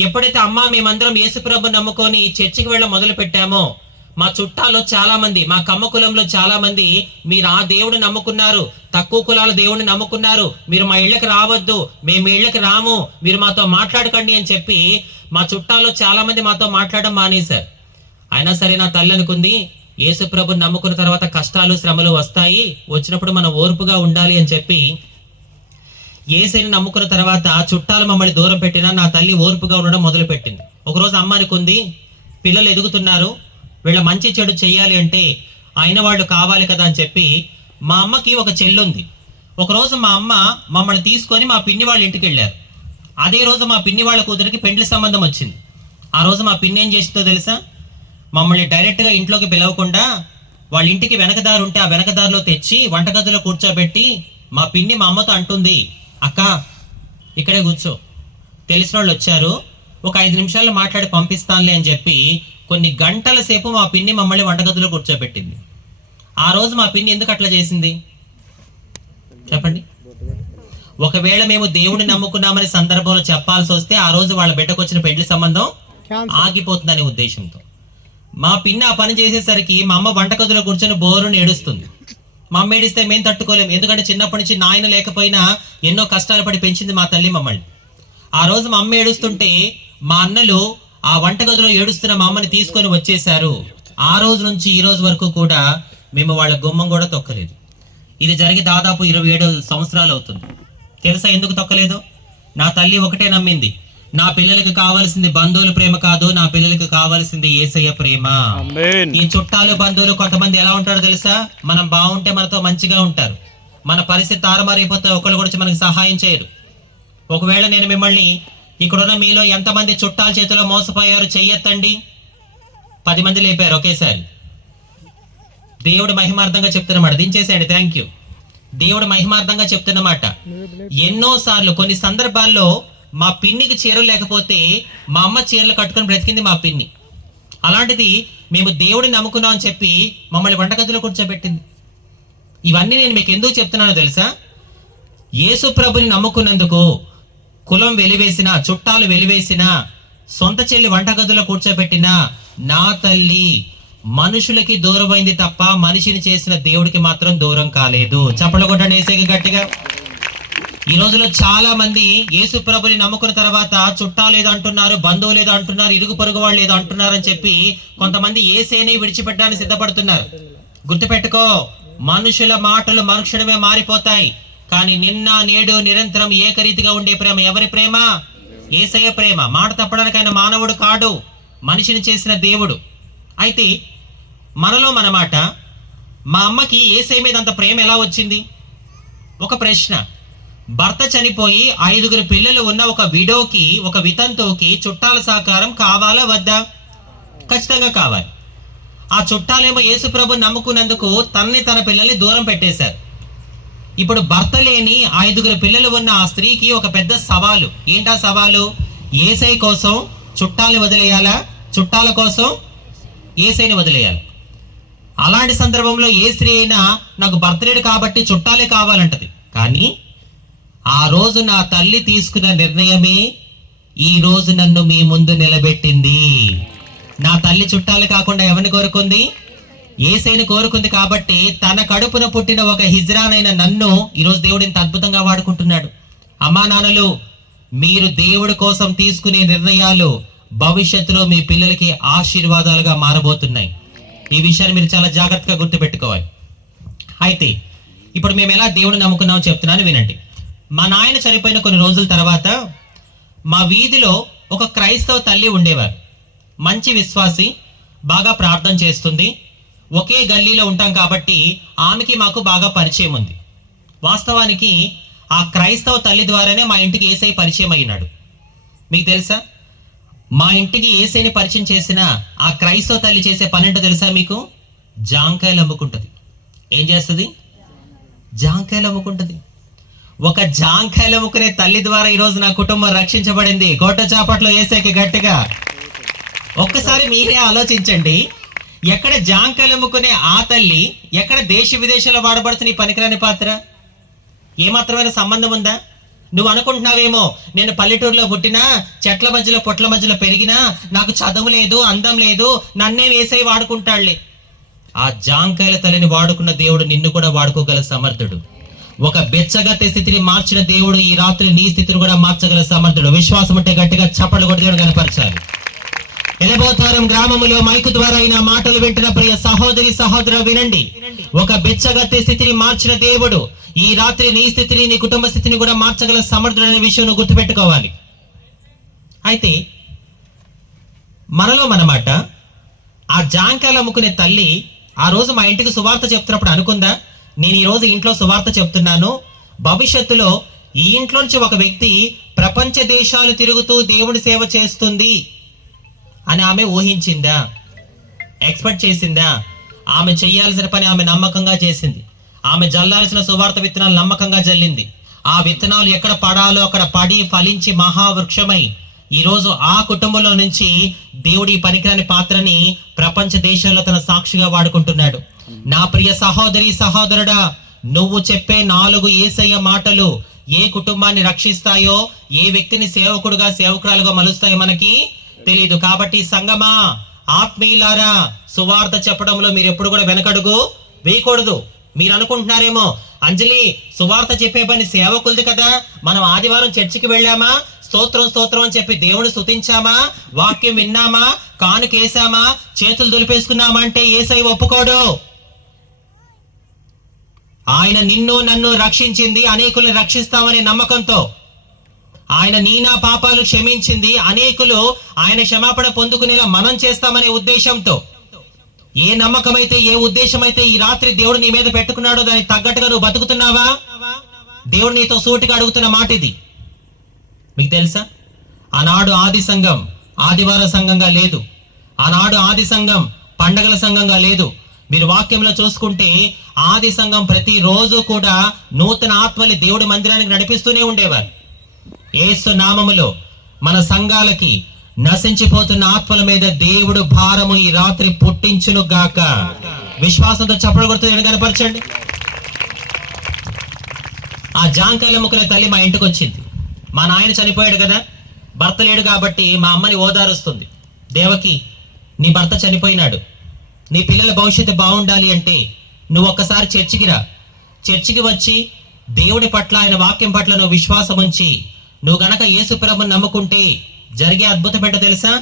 ఎప్పుడైతే అమ్మ మేమందరం యేసు ప్రభుని నమ్ముకొని చర్చికి వెళ్ళ మొదలు పెట్టామో, మా చుట్టాల్లో చాలా మంది, మా కమ్మ కులంలో చాలా మంది, మీరు ఆ దేవుడిని నమ్ముకున్నారు, తక్కువ కులాల దేవుడిని నమ్ముకున్నారు, మీరు మా ఇళ్ళకి రావద్దు, మేము మీ ఇళ్ళకి రాము, మీరు మాతో మాట్లాడకండి అని చెప్పి మా చుట్టాల్లో చాలా మంది మాతో మాట్లాడడం మానేశారు. అయినా సరే నా తల్లి అనుకుంది, యేసు ప్రభుని నమ్ముకున్న తర్వాత కష్టాలు శ్రమలు వస్తాయి, వచ్చినప్పుడు మనం ఓర్పుగా ఉండాలి అని చెప్పి యేసయ్యని నమ్ముకున్న తర్వాత చుట్టాలు మమ్మల్ని దూరం పెట్టినా నా తల్లి ఓర్పుగా ఉండడం మొదలుపెట్టింది. ఒకరోజు అమ్మ అనుకుంది, పిల్లలు ఎదుగుతున్నారు, వీళ్ళ మంచి చెడు చెయ్యాలి అంటే అయిన వాళ్ళు కావాలి కదా అని చెప్పి, మా అమ్మకి ఒక చెల్లుంది. ఒకరోజు మా అమ్మ మమ్మల్ని తీసుకొని మా పిన్ని వాళ్ళ ఇంటికి వెళ్ళారు. అదే రోజు మా పిన్ని వాళ్ళ కూతురికి పెండ్లి సంబంధం వచ్చింది. ఆ రోజు మా పిన్ని ఏం చేసిందో తెలుసా? మమ్మల్ని డైరెక్ట్గా ఇంట్లోకి పిలవకుండా వాళ్ళ ఇంటికి వెనకదారు ఉంటే ఆ వెనకదారిలో తెచ్చి వంటగదిలో కూర్చోబెట్టి మా పిన్ని మా అమ్మతో అంటుంది, అక్క ఇక్కడే కూర్చో, తెలిసిన వాళ్ళు వచ్చారు, ఒక 5 నిమిషాలు మాట్లాడి పంపిస్తానులే అని చెప్పి కొన్ని గంటల సేపు మా పిన్ని మమ్మల్ని వంటగదిలో కూర్చోబెట్టింది. ఆ రోజు మా పిన్ని ఎందుకు అట్లా చేసింది చెప్పండి? ఒకవేళ మేము దేవుడిని నమ్ముకున్నామనే సందర్భంలో చెప్పాల్సి వస్తే ఆ రోజు వాళ్ళ బిడ్డకు వచ్చిన పెళ్లి సంబంధం ఆగిపోతుందనే ఉద్దేశంతో మా పిన్ని ఆ పని చేసేసరికి మా అమ్మ వంటగదిలో కూర్చొని బోరుని ఏడుస్తుంది. మా అమ్మ ఏడిస్తే మేము తట్టుకోలేము, ఎందుకంటే చిన్నప్పటి నుంచి నాయన లేకపోయినా ఎన్నో కష్టాలు పడి పెంచింది మా తల్లి మమ్మల్ని. ఆ రోజు మా అమ్మ ఏడుస్తుంటే మా అన్నలు ఆ వంటగదిలో ఏడుస్తున్న మా అమ్మని తీసుకొని వచ్చేసారు. ఆ రోజు నుంచి ఈ రోజు వరకు కూడా మేము వాళ్ళ గుమ్మం కూడా తొక్కలేదు. ఇది జరిగి దాదాపు 27 సంవత్సరాలు అవుతుంది. తెలుసా ఎందుకు తొక్కలేదు? నా తల్లి ఒకటే నమ్మింది, నా పిల్లలకు కావాల్సింది బంధువుల ప్రేమ కాదు, నా పిల్లలకు కావాల్సింది యేసయ్య ప్రేమ. ఈ చుట్టాలు బంధువులు కొంతమంది ఎలా ఉంటారో తెలుసా? మనం బాగుంటే మనతో మంచిగా ఉంటారు, మన పరిస్థితి తారుమారైపోతే ఒకళ్ళు కూడా మనకి సహాయం చేయరు. ఒకవేళ నేను మిమ్మల్ని, ఇక్కడున్న మీలో ఎంతమంది చుట్టాల చేతిలో మోసపోయారు చెయ్యొద్దండి. 10 మంది లేపారు ఒకేసారి. దేవుడు మహిమార్థంగా చెప్తున్నమాట, దించేసేయండి. Thank you. దేవుడు మహిమార్థంగా చెప్తున్నమాట. ఎన్నోసార్లు కొన్ని సందర్భాల్లో మా పిన్నికి చీరలు లేకపోతే మా అమ్మ చీరలు కట్టుకొని బ్రతికింది మా పిన్ని. అలాంటిది మేము దేవుడిని నమ్ముకున్నాం అని చెప్పి మమ్మల్ని వంటగదిలో కూర్చోబెట్టింది. ఇవన్నీ నేను మీకు ఎందుకు చెప్తున్నానో తెలుసా? యేసు ప్రభుని నమ్ముకున్నందుకు కులం వెలివేసిన, చుట్టాలు వెలివేసిన, సొంత చెల్లి వంటగదిలో కూర్చోబెట్టిన నా తల్లి మనుషులకి దూరమైంది తప్ప మనిషిని చేసిన దేవుడికి మాత్రం దూరం కాలేదు. చప్పట్లు కొట్టండి యేసయ్యకి గట్టిగా. ఈ రోజులో చాలా మంది యేసు ప్రభుని నమ్ముకున్న తర్వాత చుట్టాలు ఏదో అంటున్నారు, బంధువులు ఏదో అంటున్నారు, ఇరుగు పొరుగు వాళ్ళు ఏదో అంటున్నారు అని చెప్పి కొంతమంది యేసయ్యని విడిచిపెట్టడానికి సిద్ధపడుతున్నారు. గుర్తుపెట్టుకో, మనుషుల మాటలు మరుక్షణమే మారిపోతాయి, కానీ నిన్న నేడు నిరంతరం ఏకరీతిగా ఉండే ప్రేమ ఎవరి ప్రేమ? యేసయ్య ప్రేమ. మాట తప్పడానికి ఆయన మానవుడు కాడు, మనిషిని చేసిన దేవుడు. అయితే మనలో మన మాట, మా అమ్మకి యేసయ్య మీద అంత ప్రేమ ఎలా వచ్చింది? ఒక ప్రశ్న. భర్త చనిపోయి 5 పిల్లలు ఉన్న ఒక విడోకి, ఒక వితంతువుకి చుట్టాల సహకారం కావాలా వద్దా? ఖచ్చితంగా కావాలి. ఆ చుట్టాలేమో యేసు ప్రభుని నమ్ముకున్నందుకు తనని తన పిల్లల్ని దూరం పెట్టేశారు. ఇప్పుడు భర్త లేని 5 పిల్లలు ఉన్న ఆ స్త్రీకి ఒక పెద్ద సవాలు. ఏంటా సవాలు? యేసయ్య కోసం చుట్టాలని వదిలేయాలా, చుట్టాల కోసం యేసయ్యని వదిలేయాలి. అలాంటి సందర్భంలో ఏ స్త్రీ అయినా నాకు భర్త లేడు కాబట్టి చుట్టాలే కావాలంటది. కానీ ఆ రోజు నా తల్లి తీసుకున్న నిర్ణయమే ఈ రోజు నన్ను మీ ముందు నిలబెట్టింది. నా తల్లి చుట్టాలు కాకుండా ఎవరిని కోరుకుంది? యేసయ్యని కోరుకుంది. కాబట్టి తన కడుపున పుట్టిన ఒక హిజ్రానైన నన్ను ఈరోజు దేవుడు ఇంత అద్భుతంగా వాడుకుంటున్నాడు. అమ్మా నాన్నలు, మీరు దేవుడి కోసం తీసుకునే నిర్ణయాలు భవిష్యత్తులో మీ పిల్లలకి ఆశీర్వాదాలుగా మారబోతున్నాయి. ఈ విషయాన్ని మీరు చాలా జాగ్రత్తగా గుర్తుపెట్టుకోవాలి. అయితే ఇప్పుడు మేము ఎలా దేవుడిని నమ్ముకున్నామో చెప్తున్నాను వినండి. మా నాయన చనిపోయిన కొన్ని రోజుల తర్వాత మా వీధిలో ఒక క్రైస్తవ తల్లి ఉండేవారు. మంచి విశ్వాసి, బాగా ప్రార్థన చేస్తుంది. ఒకే గల్లీలో ఉంటాం కాబట్టి ఆమెకి మాకు బాగా పరిచయం ఉంది. వాస్తవానికి ఆ క్రైస్తవ తల్లి ద్వారానే మా ఇంటికి యేసయ్య పరిచయం అయినాడు. మీకు తెలుసా? మా ఇంటికి యేసయ్యని పరిచయం చేసిన ఆ క్రైస్తవ తల్లి చేసే పనేంటో తెలుసా మీకు? జాంకాయలు అమ్ముకుంటుంది. ఏం చేస్తుంది? జాంకాయలు అమ్ముకుంటుంది. ఒక జాంకాయలు అమ్ముకునే తల్లి ద్వారా ఈరోజు నా కుటుంబం రక్షించబడింది. గొడ్డ చాపట్లో యేసయ్యకి గట్టిగా. ఒక్కసారి మీరే ఆలోచించండి, ఎక్కడ జాంకాయలు అమ్ముకునే ఆ తల్లి, ఎక్కడ దేశ విదేశాల్లో వాడబడుతున్న ఈ పనికిరాని పాత్ర? ఏమాత్రమైన సంబంధం ఉందా? నువ్వు అనుకుంటున్నావేమో, నేను పల్లెటూరులో పుట్టినా, చెట్ల మధ్యలో పొట్ల మధ్యలో పెరిగినా, నాకు చదువు లేదు, అందం లేదు, నన్నే యేసయ్య వాడుకుంటాడులే. ఆ జాంకాయల తల్లిని వాడుకున్న దేవుడు నిన్ను కూడా వాడుకోగల సమర్థుడు. ఒక బెచ్చగత్తె స్థితిని మార్చిన దేవుడు ఈ రాత్రి నీ స్థితిని కూడా మార్చగల సమర్థుడు. విశ్వాసం ఉంటే గట్టిగా చప్పట్లు కొట్టి దేవుడు కనపరచాలి. ఎలబోతారం గ్రామములో మైకు ద్వారా అయిన మాటలు వింటున్న ప్రియ సహోదరి సహోదర వినండి. ఒక బెచ్చగత్తె స్థితిని మార్చిన దేవుడు ఈ రాత్రి నీ స్థితిని, నీ కుటుంబ స్థితిని కూడా మార్చగల సమర్థుడు అనే విషయం నువ్వు గుర్తుపెట్టుకోవాలి. అయితే మనలో మనమాట ఆ జాంకాయలు అమ్ముకునే తల్లి ఆ రోజు మా ఇంటికి సువార్త చెప్తున్నప్పుడు అనుకుందా, నేను ఈ రోజు ఇంట్లో సువార్త చెప్తున్నాను, భవిష్యత్తులో ఈ ఇంట్లో నుంచి ఒక వ్యక్తి ప్రపంచ దేశాలు తిరుగుతూ దేవుడి సేవ చేస్తుంది అని ఆమె ఊహించిందా? ఎక్స్పెక్ట్ చేసిందా? ఆమె చేయాల్సిన పని ఆమె నమ్మకంగా చేసింది. ఆమె జల్లాల్సిన సువార్త విత్తనాలు నమ్మకంగా జల్లింది. ఆ విత్తనాలు ఎక్కడ పడాలో అక్కడ పడి ఫలించి మహావృక్షమై ఈరోజు ఆ కుటుంబంలో నుంచి దేవుడి పనికిరాని పాత్రని ప్రపంచ దేశాల్లో తన సాక్షిగా వాడుకుంటున్నాడు. నా ప్రియ సహోదరి సహోదరుడా, నువ్వు చెప్పే 4 యేసయ్య మాటలు ఏ కుటుంబాన్ని రక్షిస్తాయో, ఏ వ్యక్తిని సేవకుడుగా సేవకురాలుగా మలుస్తాయో మనకి తెలియదు. కాబట్టి సంగమా, ఆత్మీయులారా, సువార్త చెప్పడంలో మీరు ఎప్పుడు కూడా వెనకడుగు వేయకూడదు. మీరు అనుకుంటున్నారేమో, అంజలి సువార్త చెప్పే పని సేవకులది కదా, మనం ఆదివారం చర్చికి వెళ్ళామా, స్తోత్రం స్తోత్రం అని చెప్పి దేవుని స్తుతించామా, వాక్యం విన్నామా, కానుకేసామా, చేతులు దులిపేసుకున్నామా అంటే యేసయ్య ఒప్పుకోడు. ఆయన నిన్ను నన్ను రక్షించింది అనేకుల్ని రక్షిస్తామనే నమ్మకంతో, ఆయన నీ నా పాపాలు క్షమించింది అనేకులు ఆయన క్షమాపణ పొందుకునేలా మనం చేస్తామనే ఉద్దేశంతో, ఏ నమ్మకమైతే ఏ ఉద్దేశం అయితే ఈ రాత్రి దేవుడు నీ మీద పెట్టుకున్నాడో దానికి తగ్గట్టుగా నువ్వు బతుకుతున్నావా? దేవుడు నీతో సూటిగా అడుగుతున్న మాట ఇది. మీకు తెలుసా, ఆనాడు ఆది సంఘం ఆదివార సంఘంగా లేదు. ఆనాడు ఆది సంఘం పండగల సంఘంగా లేదు. మీరు వాక్యంలో చూసుకుంటే ఆది సంఘం ప్రతిరోజు కూడా నూతన ఆత్మని దేవుడి మందిరానికి నడిపిస్తూనే ఉండేవారు. యేసు నామములో మన సంఘాలకి నశించిపోతున్న ఆత్మల మీద దేవుడు భారము ఈ రాత్రి పుట్టించును గాక. విశ్వాసంతో చప్పట్లు కొడుతూ కనపరచండి. ఆ జాంకాయలు అమ్ముకునే తల్లి మా ఇంటికి వచ్చింది. మా నాయన చనిపోయాడు కదా, భర్త లేడు కాబట్టి మా అమ్మని ఓదారుస్తుంది. దేవకి, నీ భర్త చనిపోయినాడు, నీ పిల్లల భవిష్యత్తు బాగుండాలి అంటే నువ్వు ఒక్కసారి చర్చికి రా. చర్చికి వచ్చి దేవుడి పట్ల, ఆయన వాక్యం పట్ల నువ్వు విశ్వాసం ఉంచి నువ్వు గనక యేసు ప్రభువుని నమ్ముకుంటే జరిగే అద్భుతం ఏంటో తెలుసా?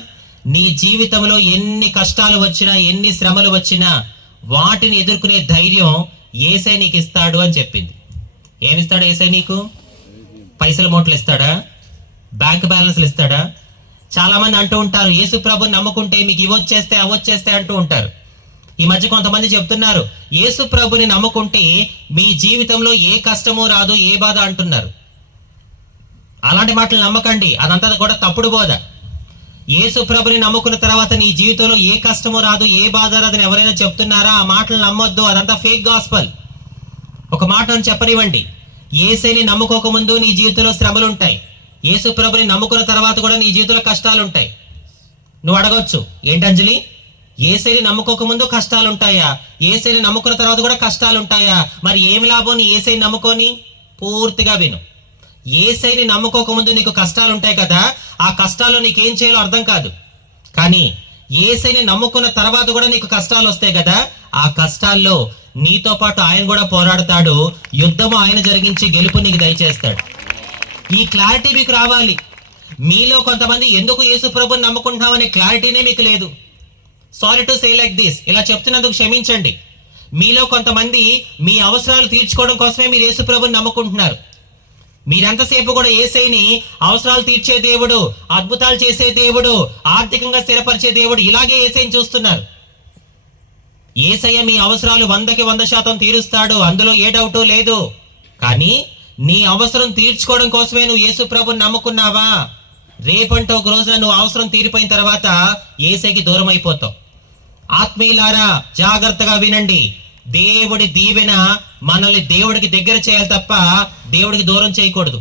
నీ జీవితంలో ఎన్ని కష్టాలు వచ్చినా, ఎన్ని శ్రమలు వచ్చినా వాటిని ఎదుర్కొనే ధైర్యం యేసయ్య నీకు ఇస్తాడు అని చెప్పింది. ఏమిస్తాడు యేసయ్య నీకు? పైసల మూటలు ఇస్తాడా? బ్యాంక్ బ్యాలెన్స్లు ఇస్తాడా? చాలా మంది అంటూ ఉంటారు, యేసు ప్రభువుని నమ్ముకుంటే మీకు ఇవొచ్చేస్తే అవొచ్చేస్తే అంటూ ఉంటారు. ఈ మధ్య కొంతమంది చెప్తున్నారు, యేసు ప్రభుని నమ్ముకుంటే మీ జీవితంలో ఏ కష్టమో రాదు, ఏ బాధ అంటున్నారు. అలాంటి మాటలు నమ్మకండి, అదంతా కూడా తప్పుడు బోధ. యేసు ప్రభుని నమ్ముకున్న తర్వాత నీ జీవితంలో ఏ కష్టమో రాదు, ఏ బాధ రాదని ఎవరైనా చెప్తున్నారా? ఆ మాటలు నమ్మొద్దు, అదంతా ఫేక్ గాస్పల్. ఒక మాటను చెప్పనివ్వండి, యేసయ్యని నమ్ముకోకముందు నీ జీవితంలో శ్రమలు ఉంటాయి. యేసు ప్రభుని నమ్ముకున్న తర్వాత కూడా నీ జీవితంలో కష్టాలు ఉంటాయి. నువ్వు అడగొచ్చు, ఏంటంజలి, యేసయ్యని నమ్ముకోకముందు కష్టాలు ఉంటాయా, యేసయ్యని నమ్ముకున్న తర్వాత కూడా కష్టాలు ఉంటాయా? మరి ఏమి లాభం నీ యేసయ్యని నమ్ముకొని? పూర్తిగా విను. యేసయ్యని నమ్ముకోకముందు నీకు కష్టాలు ఉంటాయి కదా, ఆ కష్టాల్లో నీకేం చేయాలో అర్థం కాదు. కానీ యేసయ్యని నమ్ముకున్న తర్వాత కూడా నీకు కష్టాలు వస్తాయి కదా, ఆ కష్టాల్లో నీతో పాటు ఆయన కూడా పోరాడతాడు. యుద్ధము ఆయన జరిగించి గెలుపు నీకు దయచేస్తాడు. ఈ క్లారిటీ మీకు రావాలి. మీలో కొంతమంది ఎందుకు యేసు ప్రభుని నమ్ముకుంటున్నామనే క్లారిటీనే మీకు లేదు. Sorry to say like this, ఇలా చెప్తున్నందుకు క్షమించండి. మీలో కొంతమంది మీ అవసరాలు తీర్చుకోవడం కోసమే మీరు యేసు ప్రభుని నమ్ముకుంటున్నారు. మీరెంతసేపు కూడా యేసయ్యని అవసరాలు తీర్చే దేవుడు, అద్భుతాలు చేసే దేవుడు, ఆర్థికంగా స్థిరపరిచే దేవుడు, ఇలాగే యేసయ్యని చూస్తున్నారు. యేసయ్య మీ అవసరాలు 100% తీరుస్తాడు, అందులో ఏ డౌటు లేదు. కానీ నీ అవసరం తీర్చుకోవడం కోసమే నువ్వు యేసు ప్రభుని నమ్ముకున్నావా? రేపంటే ఒక రోజున నువ్వు అవసరం తీరిపోయిన తర్వాత యేసుకి దూరం అయిపోతావు. ఆత్మీయులారా, జాగ్రత్తగా వినండి. దేవుడి దీవెన మనల్ని దేవుడికి దగ్గర చేయాలి తప్ప దేవుడికి దూరం చేయకూడదు.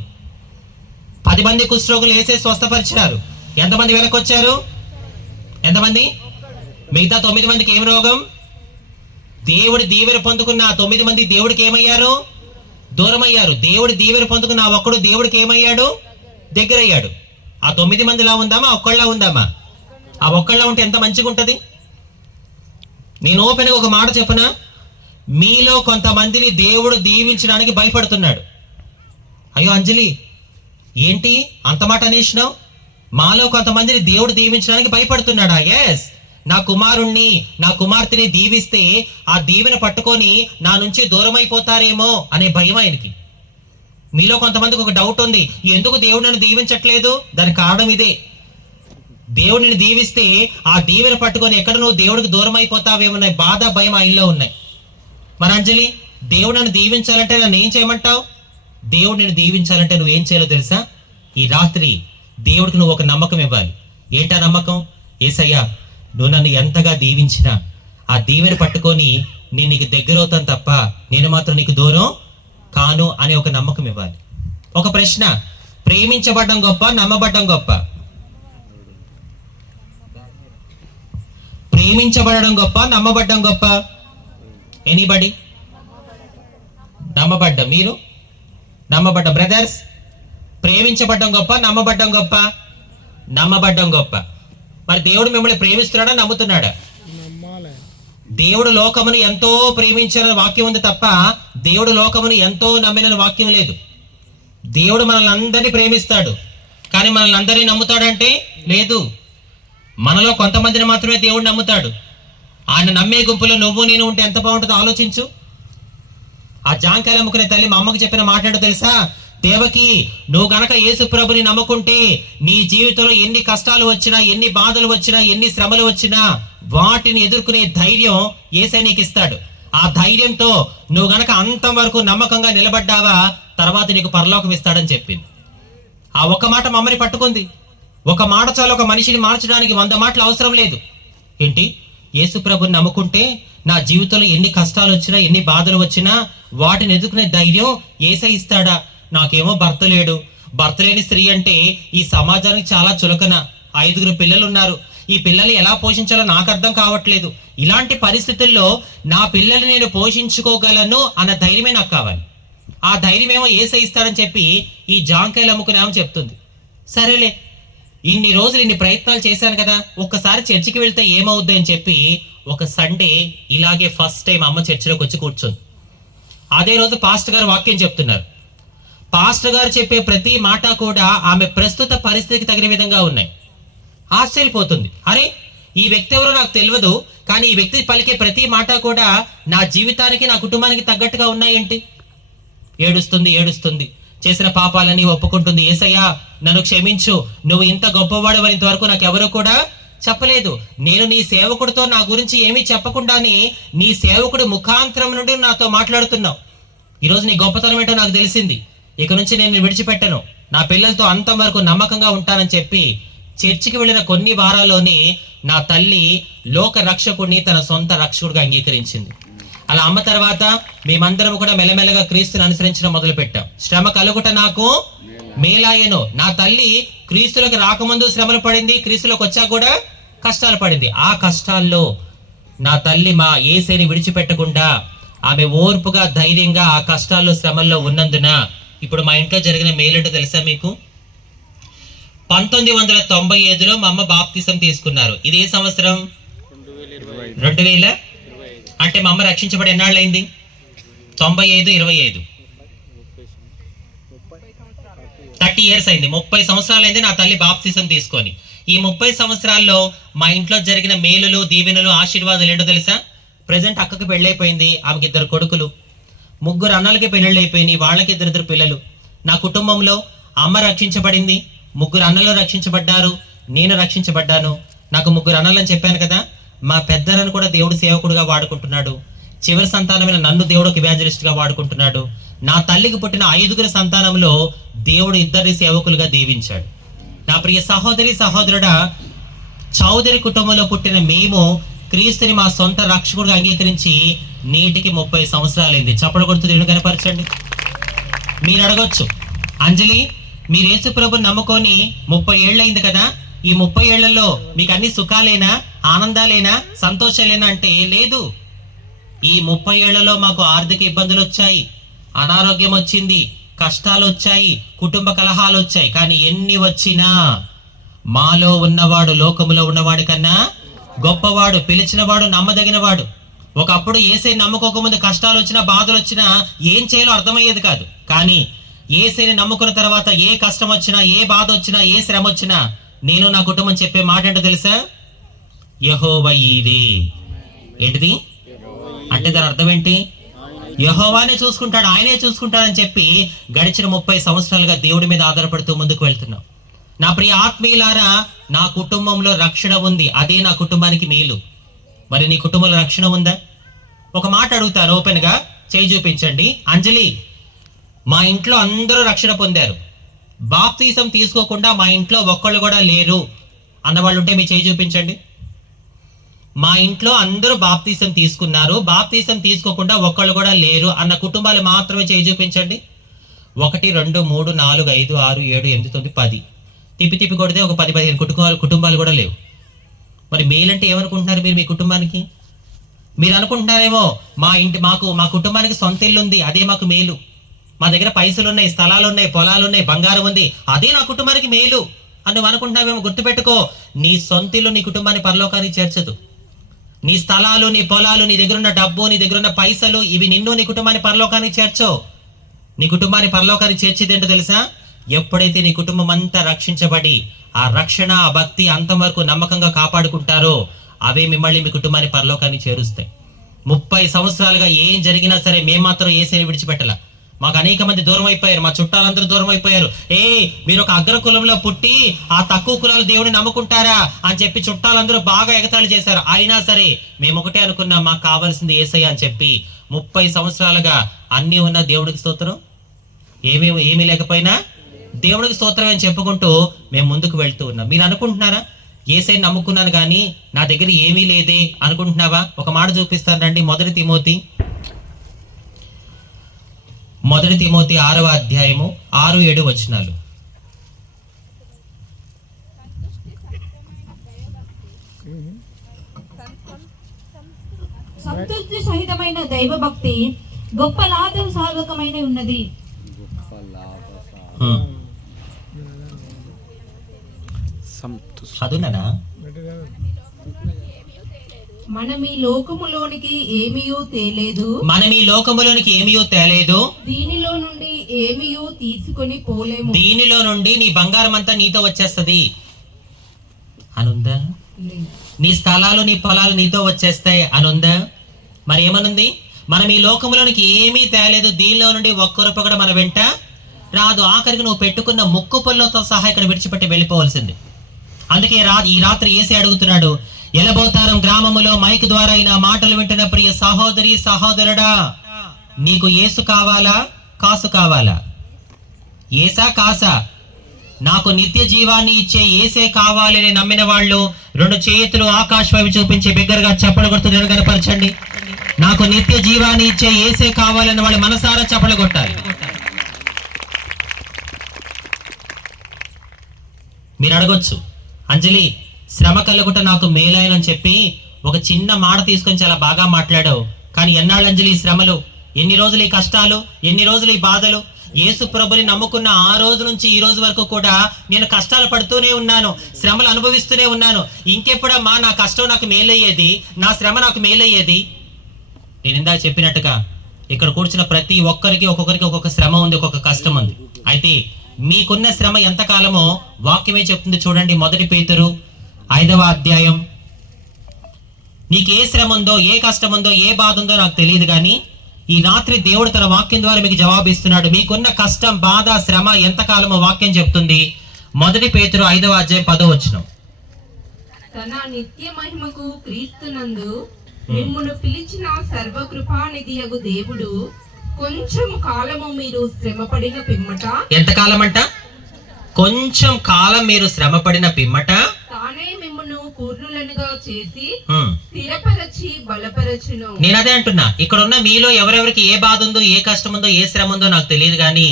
10 మంది కుష్ఠరోగులు యేసే స్వస్థపరిచారు. ఎంతమంది వెనకొచ్చారు? ఎంతమంది? మిగతా 9 మందికి ఏం రోగం? దేవుడి దీవెన పొందుకున్న ఆ 9 మంది దేవుడికి ఏమయ్యారు? దూరం అయ్యారు. దేవుడి దీవెన పొందుకున్న ఆ ఒక్కడు దేవుడికి ఏమయ్యాడు? దగ్గర అయ్యాడు. ఆ 9 మందిలా ఉందామా? ఒక్కళ్ళ ఉందామా? ఆ ఒక్కళ్ళ ఉంటే ఎంత మంచిగా ఉంటుంది. నేను ఓపెన్గా ఒక మాట చెప్పనా, మీలో కొంతమందిని దేవుడు దీవించడానికి భయపడుతున్నాడు. అయ్యో అంజలి, ఏంటి అంత మాట అనేసినావు? మాలో కొంతమందిని దేవుడు దీవించడానికి భయపడుతున్నాడా? ఎస్, నా కుమారుణ్ణి నా కుమార్తెని దీవిస్తే ఆ దీవెన పట్టుకొని నా నుంచి దూరం అయిపోతారేమో అనే భయం ఆయనకి. మీలో కొంతమందికి ఒక డౌట్ ఉంది, ఎందుకు దేవుడు నన్ను దీవించట్లేదు? దానికి కారణం ఇదే. దేవుడిని దీవిస్తే ఆ దీవెన పట్టుకొని ఎక్కడ నువ్వు దేవుడికి దూరం అయిపోతావేమో అనే బాధ, భయం ఆయనలో ఉన్నాయి. మరి అంజలి, దేవుడు నన్ను దీవించాలంటే నన్ను ఏం చేయమంటావు? దేవుడు నిన్ను దీవించాలంటే నువ్వేం చేయాలో తెలుసా? ఈ రాత్రి దేవుడికి నువ్వు ఒక నమ్మకం ఇవ్వాలి. ఏంటా నమ్మకం? యేసయ్యా, నువ్వు నన్ను ఎంతగా దీవించినా ఆ దీవెన పట్టుకొని నేను నీకు దగ్గర అవుతాను తప్ప నేను మాత్రం నీకు దూరం కాను అనే ఒక నమ్మకం ఇవ్వాలి. ఒక ప్రశ్న, ప్రేమించబడ్డం గొప్ప, నమ్మబడ్డం గొప్ప? ప్రేమించబడడం గొప్ప, నమ్మబడ్డం గొప్ప? ఎనీబడి? నమ్మబడ్డం. మీరు నమ్మబడ్డం. బ్రదర్స్, ప్రేమించబడ్డం గొప్ప, నమ్మబడ్డం గొప్ప? నమ్మబడ్డం గొప్ప. మరి దేవుడు మిమ్మల్ని ప్రేమిస్తున్నాడా, నమ్ముతున్నాడా? దేవుడు లోకమును ఎంతో ప్రేమించిన వాక్యం ఉంది తప్ప దేవుడు లోకమును ఎంతో నమ్మిన వాక్యం లేదు. దేవుడు మనల్ని అందరినీ ప్రేమిస్తాడు, కానీ మనల్ని అందరినీ నమ్ముతాడంటే లేదు. మనలో కొంతమందిని మాత్రమే దేవుడు నమ్ముతాడు. ఆయన నమ్మే గుంపులో నువ్వు నేను ఉంటే ఎంత బాగుంటుందో ఆలోచించు. ఆ జాంకాయలు అమ్ముకునే తల్లి మా అమ్మకు చెప్పిన మాట ఏంటో తెలుసా? దేవకి, నువ్వు గనక యేసు ప్రభుని నమ్ముకుంటే నీ జీవితంలో ఎన్ని కష్టాలు వచ్చినా, ఎన్ని బాధలు వచ్చినా, ఎన్ని శ్రమలు వచ్చినా వాటిని ఎదుర్కొనే ధైర్యం యేసే నీకు ఇస్తాడు. ఆ ధైర్యంతో నువ్వు గనక అంతం వరకు నమ్మకంగా నిలబడ్డావా, తర్వాత నీకు పరలోకం ఇస్తాడని చెప్పింది. ఆ ఒక్క మాట మా అమ్మని పట్టుకుంది. ఒక మాట చాలు ఒక మనిషిని మార్చడానికి 100 మాటలు అవసరం లేదు. ఏంటి? యేసు ప్రభుని నమ్ముకుంటే నా జీవితంలో ఎన్ని కష్టాలు వచ్చినా, ఎన్ని బాధలు వచ్చినా వాటిని ఎదుర్కొనే ధైర్యం యేసే ఇస్తాడా? నాకేమో భర్త లేడు. భర్త లేని స్త్రీ అంటే ఈ సమాజానికి చాలా చులకన. 5 పిల్లలు ఉన్నారు. ఈ పిల్లల్ని ఎలా పోషించాలో నాకు అర్థం కావట్లేదు. ఇలాంటి పరిస్థితుల్లో నా పిల్లల్ని నేను పోషించుకోగలను అన్న ధైర్యమే నాకు కావాలి. ఆ ధైర్యం ఏమో యేసే ఇస్తాడని చెప్పి ఈ జాంకాయలు అమ్ముకునేమో చెప్తుంది. సరేలే, ఇన్ని రోజులు ఇన్ని ప్రయత్నాలు చేశాను కదా, ఒక్కసారి చర్చికి వెళ్తే ఏమవుద్ది అని చెప్పి ఒక సండే ఇలాగే ఫస్ట్ టైం అమ్మ చర్చిలోకి వచ్చి కూర్చుంది. అదే రోజు పాస్టర్ గారు వాక్యం చెప్తున్నారు. పాస్టర్ గారు చెప్పే ప్రతి మాట కూడా ఆమె ప్రస్తుత పరిస్థితికి తగిన విధంగా ఉన్నాయి. ఆశ్చర్యపోతుంది, అరే ఈ వ్యక్తి ఎవరో నాకు తెలియదు, కానీ ఈ వ్యక్తి పలికే ప్రతి మాట కూడా నా జీవితానికి, నా కుటుంబానికి తగ్గట్టుగా ఉన్నాయేంటి? ఏడుస్తుంది. చేసిన పాపాలని ఒప్పుకుంటుంది. యేసయ్యా, నన్ను క్షమించు, నువ్వు ఇంత గొప్పవాడు అని ఇంతవరకు నాకు ఎవరు కూడా చెప్పలేదు. నేను నీ సేవకుడితో నా గురించి ఏమీ చెప్పకుండానే నీ సేవకుడు ముఖాంతరం నుండి నాతో మాట్లాడుతున్నావు. ఈరోజు నీ గొప్పతనం ఏంటో నాకు తెలిసింది. ఇక నుంచి నేను విడిచిపెట్టను, నా పిల్లలతో అంతం వరకు నమ్మకంగా ఉంటానని చెప్పి చర్చికి వెళ్ళిన కొన్ని వారాల్లోనే నా తల్లి లోక రక్షకుడిని తన సొంత రక్షకుడిగా అంగీకరించింది. అలా అమ్మ తర్వాత మేమందరం కూడా మెల్లమెల్లగా క్రీస్తుని అనుసరించడం మొదలు పెట్టాం. శ్రమ కలుగుట నాకు మేలాయను. నా తల్లి క్రీస్తులకు రాకముందు శ్రమలు పడింది, క్రీస్తులకు వచ్చాక కూడా కష్టాలు పడింది. ఆ కష్టాల్లో నా తల్లి మా యేసేని విడిచిపెట్టకుండా ఆమె ఓర్పుగా, ధైర్యంగా ఆ కష్టాల్లో, శ్రమల్లో ఉన్నందున ఇప్పుడు మా ఇంట్లో జరిగిన మేలేంటో తెలుసా మీకు? 1995లో మా అమ్మ బాప్తిసం తీసుకున్నారు. ఇది ఏ సంవత్సరం? 2000. అంటే మా అమ్మ రక్షించబడి ఎన్నాళ్ళైంది? 95, 25, 30 years అయింది. 30 సంవత్సరాలు అయింది నా తల్లి బాప్తిసం తీసుకొని. ఈ 30 సంవత్సరాల్లో మా ఇంట్లో జరిగిన మేలులు, దీవెనలు, ఆశీర్వాదాలు ఏంటో తెలుసా? ప్రజెంట్ అక్కకి పెళ్ళైపోయింది, ఆమెకి 2 కొడుకులు. 3 అన్నలకి పెళ్ళిళ్ళు అయిపోయినాయి, వాళ్ళకి 2 పిల్లలు. నా కుటుంబంలో అమ్మ రక్షించబడింది, 3 అన్నలు రక్షించబడ్డారు, నేను రక్షించబడ్డాను. నాకు 3 అన్నలు అని చెప్పాను కదా. మా పెద్దలను కూడా దేవుడు సేవకుడుగా వాడుకుంటున్నాడు. చివరి సంతానమైన నన్ను దేవుడు ఒక ఎవాంజలిస్ట్గా వాడుకుంటున్నాడు. నా తల్లికి పుట్టిన 5 సంతానంలో దేవుడు 2 సేవకులుగా దీవించాడు. నా ప్రియ సహోదరి సహోదరుడా, చౌదరి కుటుంబంలో పుట్టిన మేము క్రీస్తుని మా సొంత రక్షకుడిగా అంగీకరించి నేటికి 30 సంవత్సరాలైంది. చప్పడ కొడుతూ దేవుని కనపరచండి. మీరు అడగొచ్చు, అంజలి మీరు యేసు ప్రభుని నమ్ముకొని 30 ఏళ్ళైంది కదా, ఈ 30 ఏళ్లలో మీకు అన్ని సుఖాలేనా, ఆనందాలేనా, సంతోషాలేనా అంటే లేదు. ఈ 30 ఏళ్లలో మాకు ఆర్థిక ఇబ్బందులు వచ్చాయి, అనారోగ్యం వచ్చింది, కష్టాలు వచ్చాయి, కుటుంబ కలహాలు వచ్చాయి. కానీ ఎన్ని వచ్చినా మాలో ఉన్నవాడు లోకములో ఉన్నవాడి కన్నా గొప్పవాడు, పిలిచినవాడు, నమ్మదగినవాడు. ఒకప్పుడు యేసే నమ్ముకోకముందు కష్టాలు వచ్చినా బాధలు వచ్చినా ఏం చేయాలో అర్థమయ్యేది కాదు. కానీ యేసేని నమ్ముకున్న తర్వాత ఏ కష్టం వచ్చినా, ఏ బాధ వచ్చినా, ఏ శ్రమ వచ్చినా నేను నా కుటుంబం చెప్పే మాట ఏంటో తెలుసా? యెహోవా ఈరే. ఏంటిది అంటే దాని అర్థం ఏంటి? యెహోవానే చూసుకుంటాడు, ఆయనే చూసుకుంటాడని చెప్పి గడిచిన 30 సంవత్సరాలుగా దేవుడి మీద ఆధారపడుతూ ముందుకు వెళ్తున్నాం. నా ప్రియ ఆత్మీయులారా, నా కుటుంబంలో రక్షణ ఉంది, అదే నా కుటుంబానికి మేలు. మరి నీ కుటుంబంలో రక్షణ ఉందా? ఒక మాట అడుగుతాను ఓపెన్గా, చేయి చూపించండి. అంజలి, మా ఇంట్లో అందరూ రక్షణ పొందారు, బాప్తీసం తీసుకోకుండా మా ఇంట్లో ఒక్కళ్ళు కూడా లేరు అన్నవాళ్ళు ఉంటే మీ చేయి చూపించండి. మా ఇంట్లో అందరూ బాప్తీసం తీసుకున్నారు, బాప్తీసం తీసుకోకుండా ఒక్కళ్ళు కూడా లేరు అన్న కుటుంబాలు మాత్రమే చేయి చూపించండి. 1 2 3 4 5 6 7 8 9 10 తిప్పి కొడితే ఒక 10-15 కుటుంబాలు కూడా లేవు. మరి మేలంటే ఏమనుకుంటున్నారు మీరు? మీ కుటుంబానికి మీరు అనుకుంటున్నారేమో మా కుటుంబానికి సొంత ఇల్లు ఉంది, అదే మాకు మేలు. మా దగ్గర పైసలు ఉన్నాయి, స్థలాలు ఉన్నాయి, పొలాలు ఉన్నాయి, బంగారం ఉంది, అదే నా కుటుంబానికి మేలు అని నువ్వు అనుకుంటున్నావేమో. గుర్తుపెట్టుకో, నీ సొంత ఇల్లు నీ కుటుంబాన్ని పరలోకానికి చేర్చదు. నీ స్థలాలు, నీ పొలాలు, నీ దగ్గర ఉన్న డబ్బు, నీ దగ్గర ఉన్న పైసలు, ఇవి నిన్ను నీ కుటుంబాన్ని పరలోకానికి చేర్చో. నీ కుటుంబాన్ని పరలోకానికి చేర్చేది ఏంటో తెలుసా? ఎప్పుడైతే నీ కుటుంబం అంతా రక్షించబడి ఆ రక్షణ, ఆ భక్తి అంతం వరకు నమ్మకంగా కాపాడుకుంటారో అవే మిమ్మల్ని మీ కుటుంబాన్ని పరలోకానికి చేరుస్తాయి. 30 సంవత్సరాలుగా ఏం జరిగినా సరే మేము మాత్రం యేసుని విడిచిపెట్టలా. మాకు అనేక మంది దూరం అయిపోయారు, మా చుట్టాలందరూ దూరం అయిపోయారు. మీరు ఒక అగ్ర కులంలో పుట్టి ఆ తక్కువ కులాలు దేవుడిని నమ్ముకుంటారా అని చెప్పి చుట్టాలందరూ బాగా ఎగతాళి చేశారు. అయినా సరే మేము ఒకటే అనుకున్నాం, మాకు కావాల్సింది యేసయ్య అని చెప్పి 30 సంవత్సరాలుగా అన్నీ ఉన్న దేవుడికి స్తోత్రం, ఏమీ లేకపోయినా దేవుడికి స్తోత్రం అని చెప్పుకుంటూ మేము ముందుకు వెళ్తూ ఉన్నాం. మీరు అనుకుంటున్నారా యేసయ్యని నమ్ముకున్నాను కానీ నా దగ్గర ఏమీ లేదే అనుకుంటున్నావా? ఒక మాట చూపిస్తాను రండి. 1 తిమోతి 6వ అధ్యాయము 6-7 వచనాలు. సంతృప్తి సహితమైన దైవ భక్తి గొప్ప లాభ సాధకమైన ఉన్నది. చదువునా? మనం ఈ లోకములోనికి ఏమీయూ తేలేదు, దీనిలో నుండి ఏమీయూ తీసుకొని పోలేము. దీనిలో నుండి నీ బంగారం అంతా నీతో వచ్చేస్తది అనుందా? నీ స్థలాలు, నీ పొలాలు నీతో వచ్చేస్తాయి అనుందా? మరి ఏమనుంది? మనం ఈ లోకంలోనికి ఏమీ తేలేదు, దీనిలో నుండి ఒక్క రూపాయి కూడా మన వెంట రాదు. ఆఖరికి నువ్వు పెట్టుకున్న ముక్కు పొల్లతో సహా ఇక్కడ విడిచిపెట్టి వెళ్ళిపోవలసింది. అందుకే ఈ రాత్రి యేసే అడుగుతున్నాడు, ఎలబోతారం గ్రామములో మైక్ ద్వారా నా మాటలు వింటున్న ప్రియ సహోదరి సహోదరుడా, నీకు యేసు కావాలా, కాసు కావాలా? ఏసా కాసా? నాకు నిత్య జీవాన్ని ఇచ్చే యేసే కావాలని నమ్మిన వాళ్ళు 2 చేతులు ఆకాశ వైపు చూపించి బిగ్గరగా చప్పలు కొడుతూ కనపరచండి. నాకు నిత్య జీవాన్ని ఇచ్చే యేసే కావాలని వాళ్ళు మనసారా చప్పలు కొట్టాలి. మీరు అడగొచ్చు, అంజలి శ్రమ కలుగుట నాకు మేలైనని చెప్పి ఒక చిన్న మాట తీసుకొని చాలా బాగా మాట్లాడావు. కానీ ఎన్నాళ్ళు అంజలి ఈ శ్రమలు, ఎన్ని రోజులు ఈ కష్టాలు, ఎన్ని రోజులు ఈ బాధలు? యేసు ప్రభుని నమ్ముకున్న ఆ రోజు నుంచి ఈ రోజు వరకు కూడా నేను కష్టాలు పడుతూనే ఉన్నాను, శ్రమలు అనుభవిస్తూనే ఉన్నాను. ఇంకెప్పుడమ్మా నా కష్టం నాకు మేలయ్యేది, నా శ్రమ నాకు మేలయ్యేది? నేను ఇందాక చెప్పినట్టుగా ఇక్కడ కూర్చున్న ప్రతి ఒక్కరికి ఒక్కొక్కరికి ఒక్కొక్క శ్రమ ఉంది, ఒక్కొక్క కష్టం ఉంది. అయితే మీకున్న శ్రమ ఎంతకాలమో వాక్యమే చెప్తుంది. చూడండి 1 పేతురు 5వ అధ్యాయం. నీకు ఏ శ్రమ ఉందో, ఏ కష్టం ఉందో, ఏ బాధ ఉందో నాకు తెలియదు, కానీ ఈ రాత్రి దేవుడు తన వాక్యం ద్వారా మీకు జవాబిస్తున్నాడు. మీకున్న కష్టం, బాధ, శ్రమ ఎంతకాలమో వాక్యం చెప్తుంది. 1 పేతురు 5వ అధ్యాయం 10వ వచనం. తన నిత్య మహిమకు క్రీస్తునందు మిమ్మును పిలిచిన సర్వకృపానిధియగు దేవుడు కొంచెం కాలము మీరు శ్రమపడిన పిమ్మట ఎంతకాలం అంట? కొంచెం కాలం మీరు శ్రమపడిన పిమ్మట తానే మిమ్మును పూర్ణులనుగా చేసి హ్మ్. స్థిరపరచి బలపరచును. నేను అదే అంటున్నా, ఇక్కడ ఉన్న మీలో ఎవరెవరికి ఏ బాధ ఉందో, ఏ కష్టం ఉందో, ఏ శ్రమ ఉందో నాకు తెలియదు, కానీ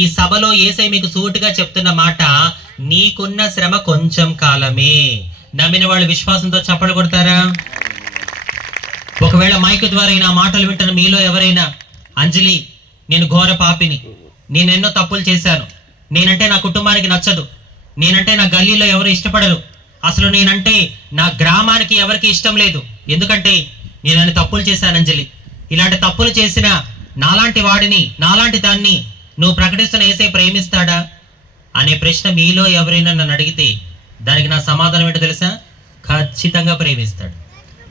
ఈ సభలో యేసయ్య మీకు సూటిగా చెప్తున్న మాట, నీకున్న శ్రమ కొంచెం కాలమే. నమ్మిన వాళ్ళు విశ్వాసంతో చప్పట్లు కొడతారా? ఒకవేళ మైక్ ద్వారా నా మాటలు వింటున్న మీలో ఎవరైనా, అంజలి నేను ఘోర పాపిని, నేనెన్నో తప్పులు చేశాను, నేనంటే నా కుటుంబానికి నచ్చదు, నేనంటే నా గల్లీలో ఎవరు ఇష్టపడరు, అసలు నేనంటే నా గ్రామానికి ఎవరికి ఇష్టం లేదు, ఎందుకంటే నేను అన్ని తప్పులు చేశాను అంజలి. ఇలాంటి తప్పులు చేసిన నాలాంటి వాడిని, నాలాంటి దాన్ని నువ్వు ప్రకటిస్తున్న యేసయ్య ప్రేమిస్తాడా అనే ప్రశ్న మీలో ఎవరైనా నన్ను అడిగితే దానికి నా సమాధానం ఏంటో తెలుసా? ఖచ్చితంగా ప్రేమిస్తాడు.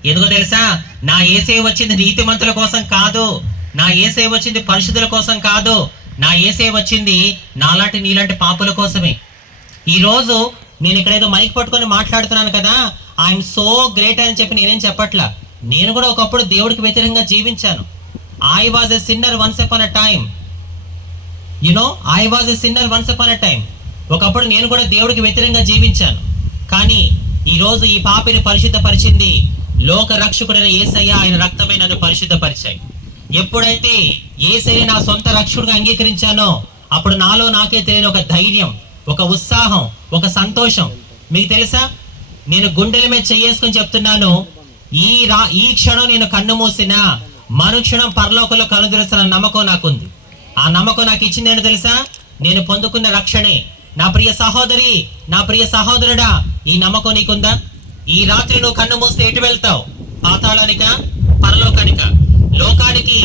ఎందుకో తెలుసా? నా యేసయ్య వచ్చింది నీతిమంతుల కోసం కాదు, నా యేసయ్య వచ్చింది పరిశుద్ధుల కోసం కాదు, నా యేసయ్య వచ్చింది నాలాంటి నీలాంటి పాపుల కోసమే. ఈరోజు నేను ఇక్కడ ఏదో మైక్ పట్టుకొని మాట్లాడుతున్నాను కదా, ఐఎమ్ సో గ్రేట్ అని చెప్పి నేనేం చెప్పట్లా. నేను కూడా ఒకప్పుడు దేవుడికి వ్యతిరేకంగా జీవించాను. I was a sinner once upon a time, I was a sinner once upon a time. ఒకప్పుడు నేను కూడా దేవుడికి వ్యతిరేకంగా జీవించాను, కానీ ఈరోజు ఈ పాపిని పరిశుద్ధపరిచింది లోక రక్షకుడైన యేసయ్య. ఆయన రక్తమే నన్ను పరిశుద్ధపరిచాయి. ఎప్పుడైతే యేసయ్య నా సొంత రక్షకుడిగా అంగీకరించానో అప్పుడు నాలో నాకే తెలియని ఒక ధైర్యం, ఒక ఉత్సాహం, ఒక సంతోషం. మీకు తెలుసా, నేను గుండెల మీద చేసుకొని చెప్తున్నాను, ఈ క్షణం నేను కన్ను మూసినా మరుక్షణం పరలోకంలో కనుదరుస్తున్న నమ్మకం నాకుంది. ఆ నమ్మకం నాకు ఇచ్చింది ఏంటో తెలుసా? నేను పొందుకున్న రక్షణే. నా ప్రియ సహోదరి, నా ప్రియ సహోదరుడా, ఈ నమ్మకం నీకుందా? ఈ రాత్రి నువ్వు కన్ను మూస్తే ఎటు వెళ్తావు? పాతాళానిక, పరలోకానిక? లోకానికి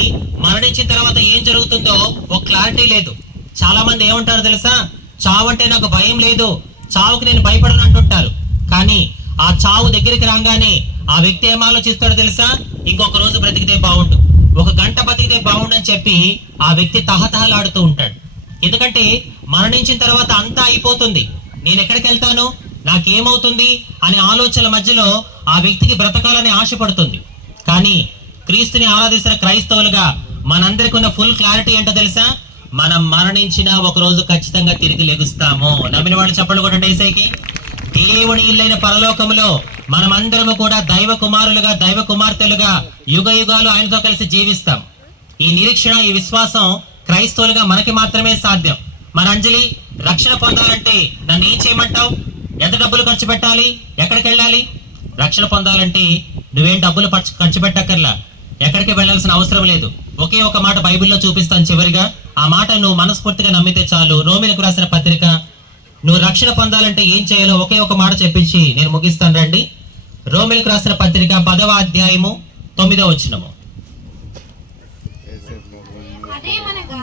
మరణించిన తర్వాత ఏం జరుగుతుందో ఒక క్లారిటీ లేదు. చాలా మంది ఏమంటారు తెలుసా? చావు అంటే నాకు భయం లేదు, చావుకి నేను భయపడను అంటుంటారు. కానీ ఆ చావు దగ్గరికి రాగానే ఆ వ్యక్తి ఏం ఆలోచిస్తాడో తెలుసా? ఇంకొక రోజు బ్రతికితే బాగుండు, ఒక గంట బతికితే బాగుండు అని చెప్పి ఆ వ్యక్తి తహతహలాడుతూ ఉంటాడు. ఎందుకంటే మరణించిన తర్వాత అంతా అయిపోతుంది, నేను ఎక్కడికి వెళ్తాను, నాకేమవుతుంది అనే ఆలోచనల మధ్యలో ఆ వ్యక్తికి బ్రతకాలని ఆశపడుతుంది. కానీ క్రీస్తుని ఆరాధిస్తున్న క్రైస్తవులుగా మనందరికీ ఉన్న ఫుల్ క్లారిటీ ఏంటో తెలుసా? మనం మరణించినా ఒక రోజు ఖచ్చితంగా తిరిగి లెగుస్తాము. నమ్మిన వాళ్ళు చెప్పండి కూడా యేసయ్యకి. దేవుని ఇల్లైన పరలోకములో మనమందరము కూడా దైవ కుమారులుగా, దైవ కుమార్తెలుగా యుగ యుగాలు ఆయనతో కలిసి జీవిస్తాం. ఈ నిరీక్షణ, ఈ విశ్వాసం క్రైస్తవులుగా మనకి మాత్రమే సాధ్యం. మన అంజలి రక్షణ పొందాలంటే నన్ను ఏం చేయమంటావు? ఎంత డబ్బులు ఖర్చు పెట్టాలి? ఎక్కడికి వెళ్ళాలి? రక్షణ పొందాలంటే నువ్వేం డబ్బులు ఖర్చు పెట్టక్కర్లా, ఎక్కడికి వెళ్ళాల్సిన అవసరం లేదు. ఒకే ఒక మాట బైబిల్లో చూపిస్తాను చివరిగా. ఆ మాట నువ్వు మనస్ఫూర్తిగా నమ్మితే చాలు. రోమీలకు రాసిన పత్రిక, నువ్వు రక్షణ పొందాలంటే ఏం చేయాలో ఒకే ఒక మాట చెప్పించి నేను ముగిస్తాను రండి. రోమీలకు రాసిన పత్రిక 10వ అధ్యాయము 9వ వచనము. అదేమనగా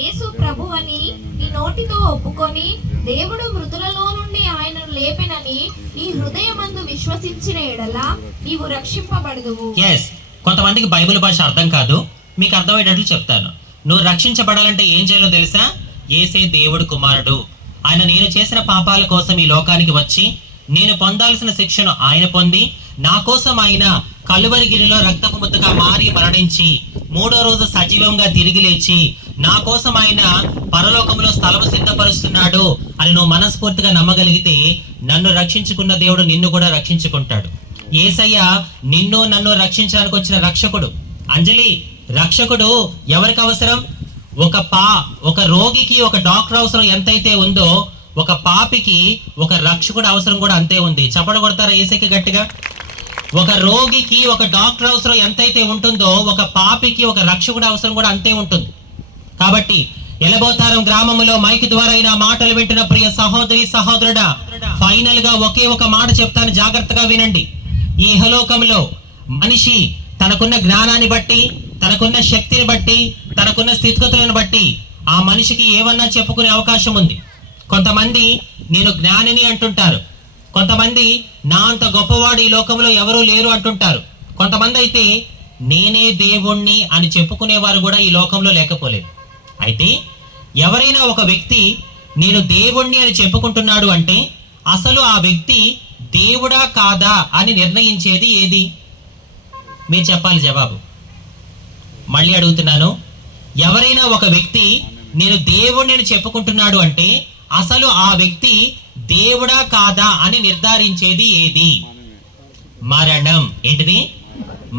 యేసు ప్రభువని నీ నోటితో ఒప్పుకొని దేవుడు మృతులలో నుండి ఆయనను లేపెనని నీ హృదయమందు విశ్వసించిన ఎడల నీవు రక్షింపబడదువు. ఎస్, కొంతమందికి బైబిల్ భాష అర్థం కాదు, మీకు అర్థమయ్యేటట్లు చెప్తాను. నువ్వు రక్షించబడాలంటే ఏం చేయాలో తెలుసా? యేసే దేవుడు కుమారుడు. ఆయన నేను చేసిన పాపాల కోసం ఈ లోకానికి వచ్చి నేను పొందాల్సిన శిక్షను ఆయన పొంది నా కోసం ఆయన కలువరిగిరిలో రక్తపు ముద్దగా మారి మరణించి 3వ రోజు సజీవంగా తిరిగి లేచి నా కోసం ఆయన పరలోకంలో స్థలము సిద్ధపరుస్తున్నాడు అని నువ్వు మనస్ఫూర్తిగా నమ్మగలిగితే నన్ను రక్షించుకున్న దేవుడు నిన్ను కూడా రక్షించుకుంటాడు. యేసయ్య నిన్ను నన్ను రక్షించడానికి వచ్చిన రక్షకుడు. అంజలి, రక్షకుడు ఎవరికి అవసరం? ఒక రోగికి ఒక డాక్టర్ అవసరం ఎంతైతే ఉందో ఒక పాపికి ఒక రక్షకుడు అవసరం కూడా అంతే ఉంది. చప్పట్లు కొడతారా యేసయ్యకి గట్టిగా? ఒక రోగికి ఒక డాక్టర్ అవసరం ఎంతైతే ఉంటుందో ఒక పాపికి ఒక రక్షకుడు అవసరం కూడా అంతే ఉంటుంది. కాబట్టి ఎలబోతారం గ్రామంలో మైక్ ద్వారా అయినా మాటలు వింటున్న ప్రియ సహోదరి సహోదరుడా, ఫైనల్ గా ఒకే ఒక మాట చెప్తాను, జాగ్రత్తగా వినండి. ఈ ఇహలోకంలో మనిషి తనకున్న జ్ఞానాన్ని బట్టి, తనకున్న శక్తిని బట్టి, తనకున్న స్థితిగతులను బట్టి ఆ మనిషికి ఏమన్నా చెప్పుకునే అవకాశం ఉంది. కొంతమంది నేను జ్ఞానిని అంటుంటారు, కొంతమంది నా అంత గొప్పవాడు ఈ లోకంలో ఎవరూ లేరు అంటుంటారు, కొంతమంది అయితే నేనే దేవుణ్ణి అని చెప్పుకునేవారు కూడా ఈ లోకంలో లేకపోలేదు. అయితే ఎవరైనా ఒక వ్యక్తి నేను దేవుణ్ణి అని చెప్పుకుంటున్నాడు అంటే అసలు ఆ వ్యక్తి దేవుడా కాదా అని నిర్ణయించేది ఏది? మీరు చెప్పాలి జవాబు. మళ్ళీ అడుగుతున్నాను, ఎవరైనా ఒక వ్యక్తి నేను దేవుడిని చెప్పుకుంటున్నాడు అంటే అసలు ఆ వ్యక్తి దేవుడా కాదా అని నిర్ధారించేది ఏది? మరణం. ఏంటిది?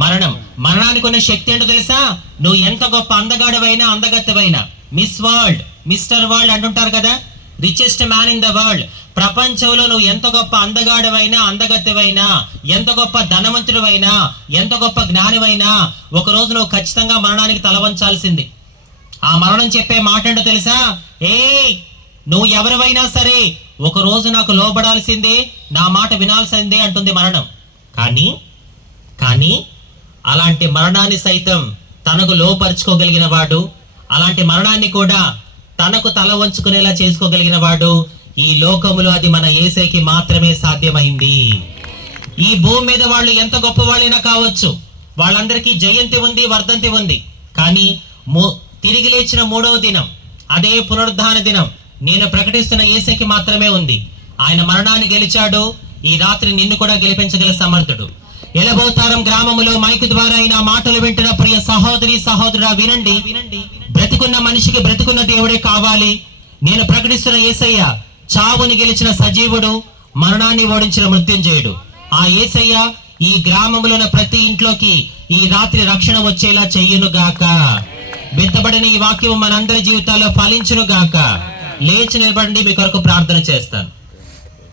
మరణం. మరణానికి ఉన్న శక్తి ఏంటో తెలుసా? నువ్వు ఎంత గొప్ప అందగాడవైనా అందగత్తెవైనా, మిస్ వరల్డ్, మిస్టర్ వరల్డ్ అంటుంటారు కదా, richest man in the world, ప్రపంచంలో నువ్వు ఎంత గొప్ప అందగాడవైనా అందగత్తెవైనా, ఎంత గొప్ప ధనవంతుడివైనా, ఎంత గొప్ప జ్ఞానివైనా, ఒకరోజు నువ్వు ఖచ్చితంగా మరణానికి తల వంచాల్సింది. ఆ మరణం చెప్పే మాట ఏంటో తెలుసా? నువ్వు ఎవరివైనా సరే ఒకరోజు నాకు లోబడాల్సిందే, నా మాట వినాల్సిందే అంటుంది మరణం. కానీ అలాంటి మరణాన్ని సైతం తనకు లోపరుచుకోగలిగిన వాడు, అలాంటి మరణాన్ని కూడా తనకు తల వంచుకునేలా చేసుకోగలిగిన వాడు ఈ లోకములో అది మన యేసయ్యకి మాత్రమే సాధ్యమైంది. ఈ భూమి మీద వాళ్ళు ఎంత గొప్ప వాళ్ళైనా కావచ్చు, వాళ్ళందరికీ జయంతి ఉంది, వర్ధంతి ఉంది, కానీ తిరిగి లేచిన 3వ దినం, అదే పునరుద్ధాన దినం నేను ప్రకటిస్తున్న యేసయ్యకి మాత్రమే ఉంది. ఆయన మరణాన్ని గెలిచాడు. ఈ రాత్రి నిన్ను కూడా గెలిపించగల సమర్థుడు. ఎలబోతారం గ్రామములో మైకు ద్వారా అయిన మాటలు వింటున్న ప్రియ సహోదరి సహోదరుడా, వినండి. బ్రతికున్న మనిషికి బ్రతికున్న దేవుడే కావాలి. నేను ప్రకటిస్తున్న యేసయ్య చావుని గెలిచిన సజీవుడు, మరణాన్ని ఓడించిన మృత్యుంజయుడు. ఆ యేసయ్య ఈ గ్రామంలో ప్రతి ఇంట్లోకి ఈ రాత్రి రక్షణ వచ్చేలా చెయ్యును గాక. విత్తబడిన ఈ వాక్యం మనందరి జీవితాల్లో ఫలించును గాక. లేచి నిలబడండి, మీ కొరకు ప్రార్థన చేస్తాను.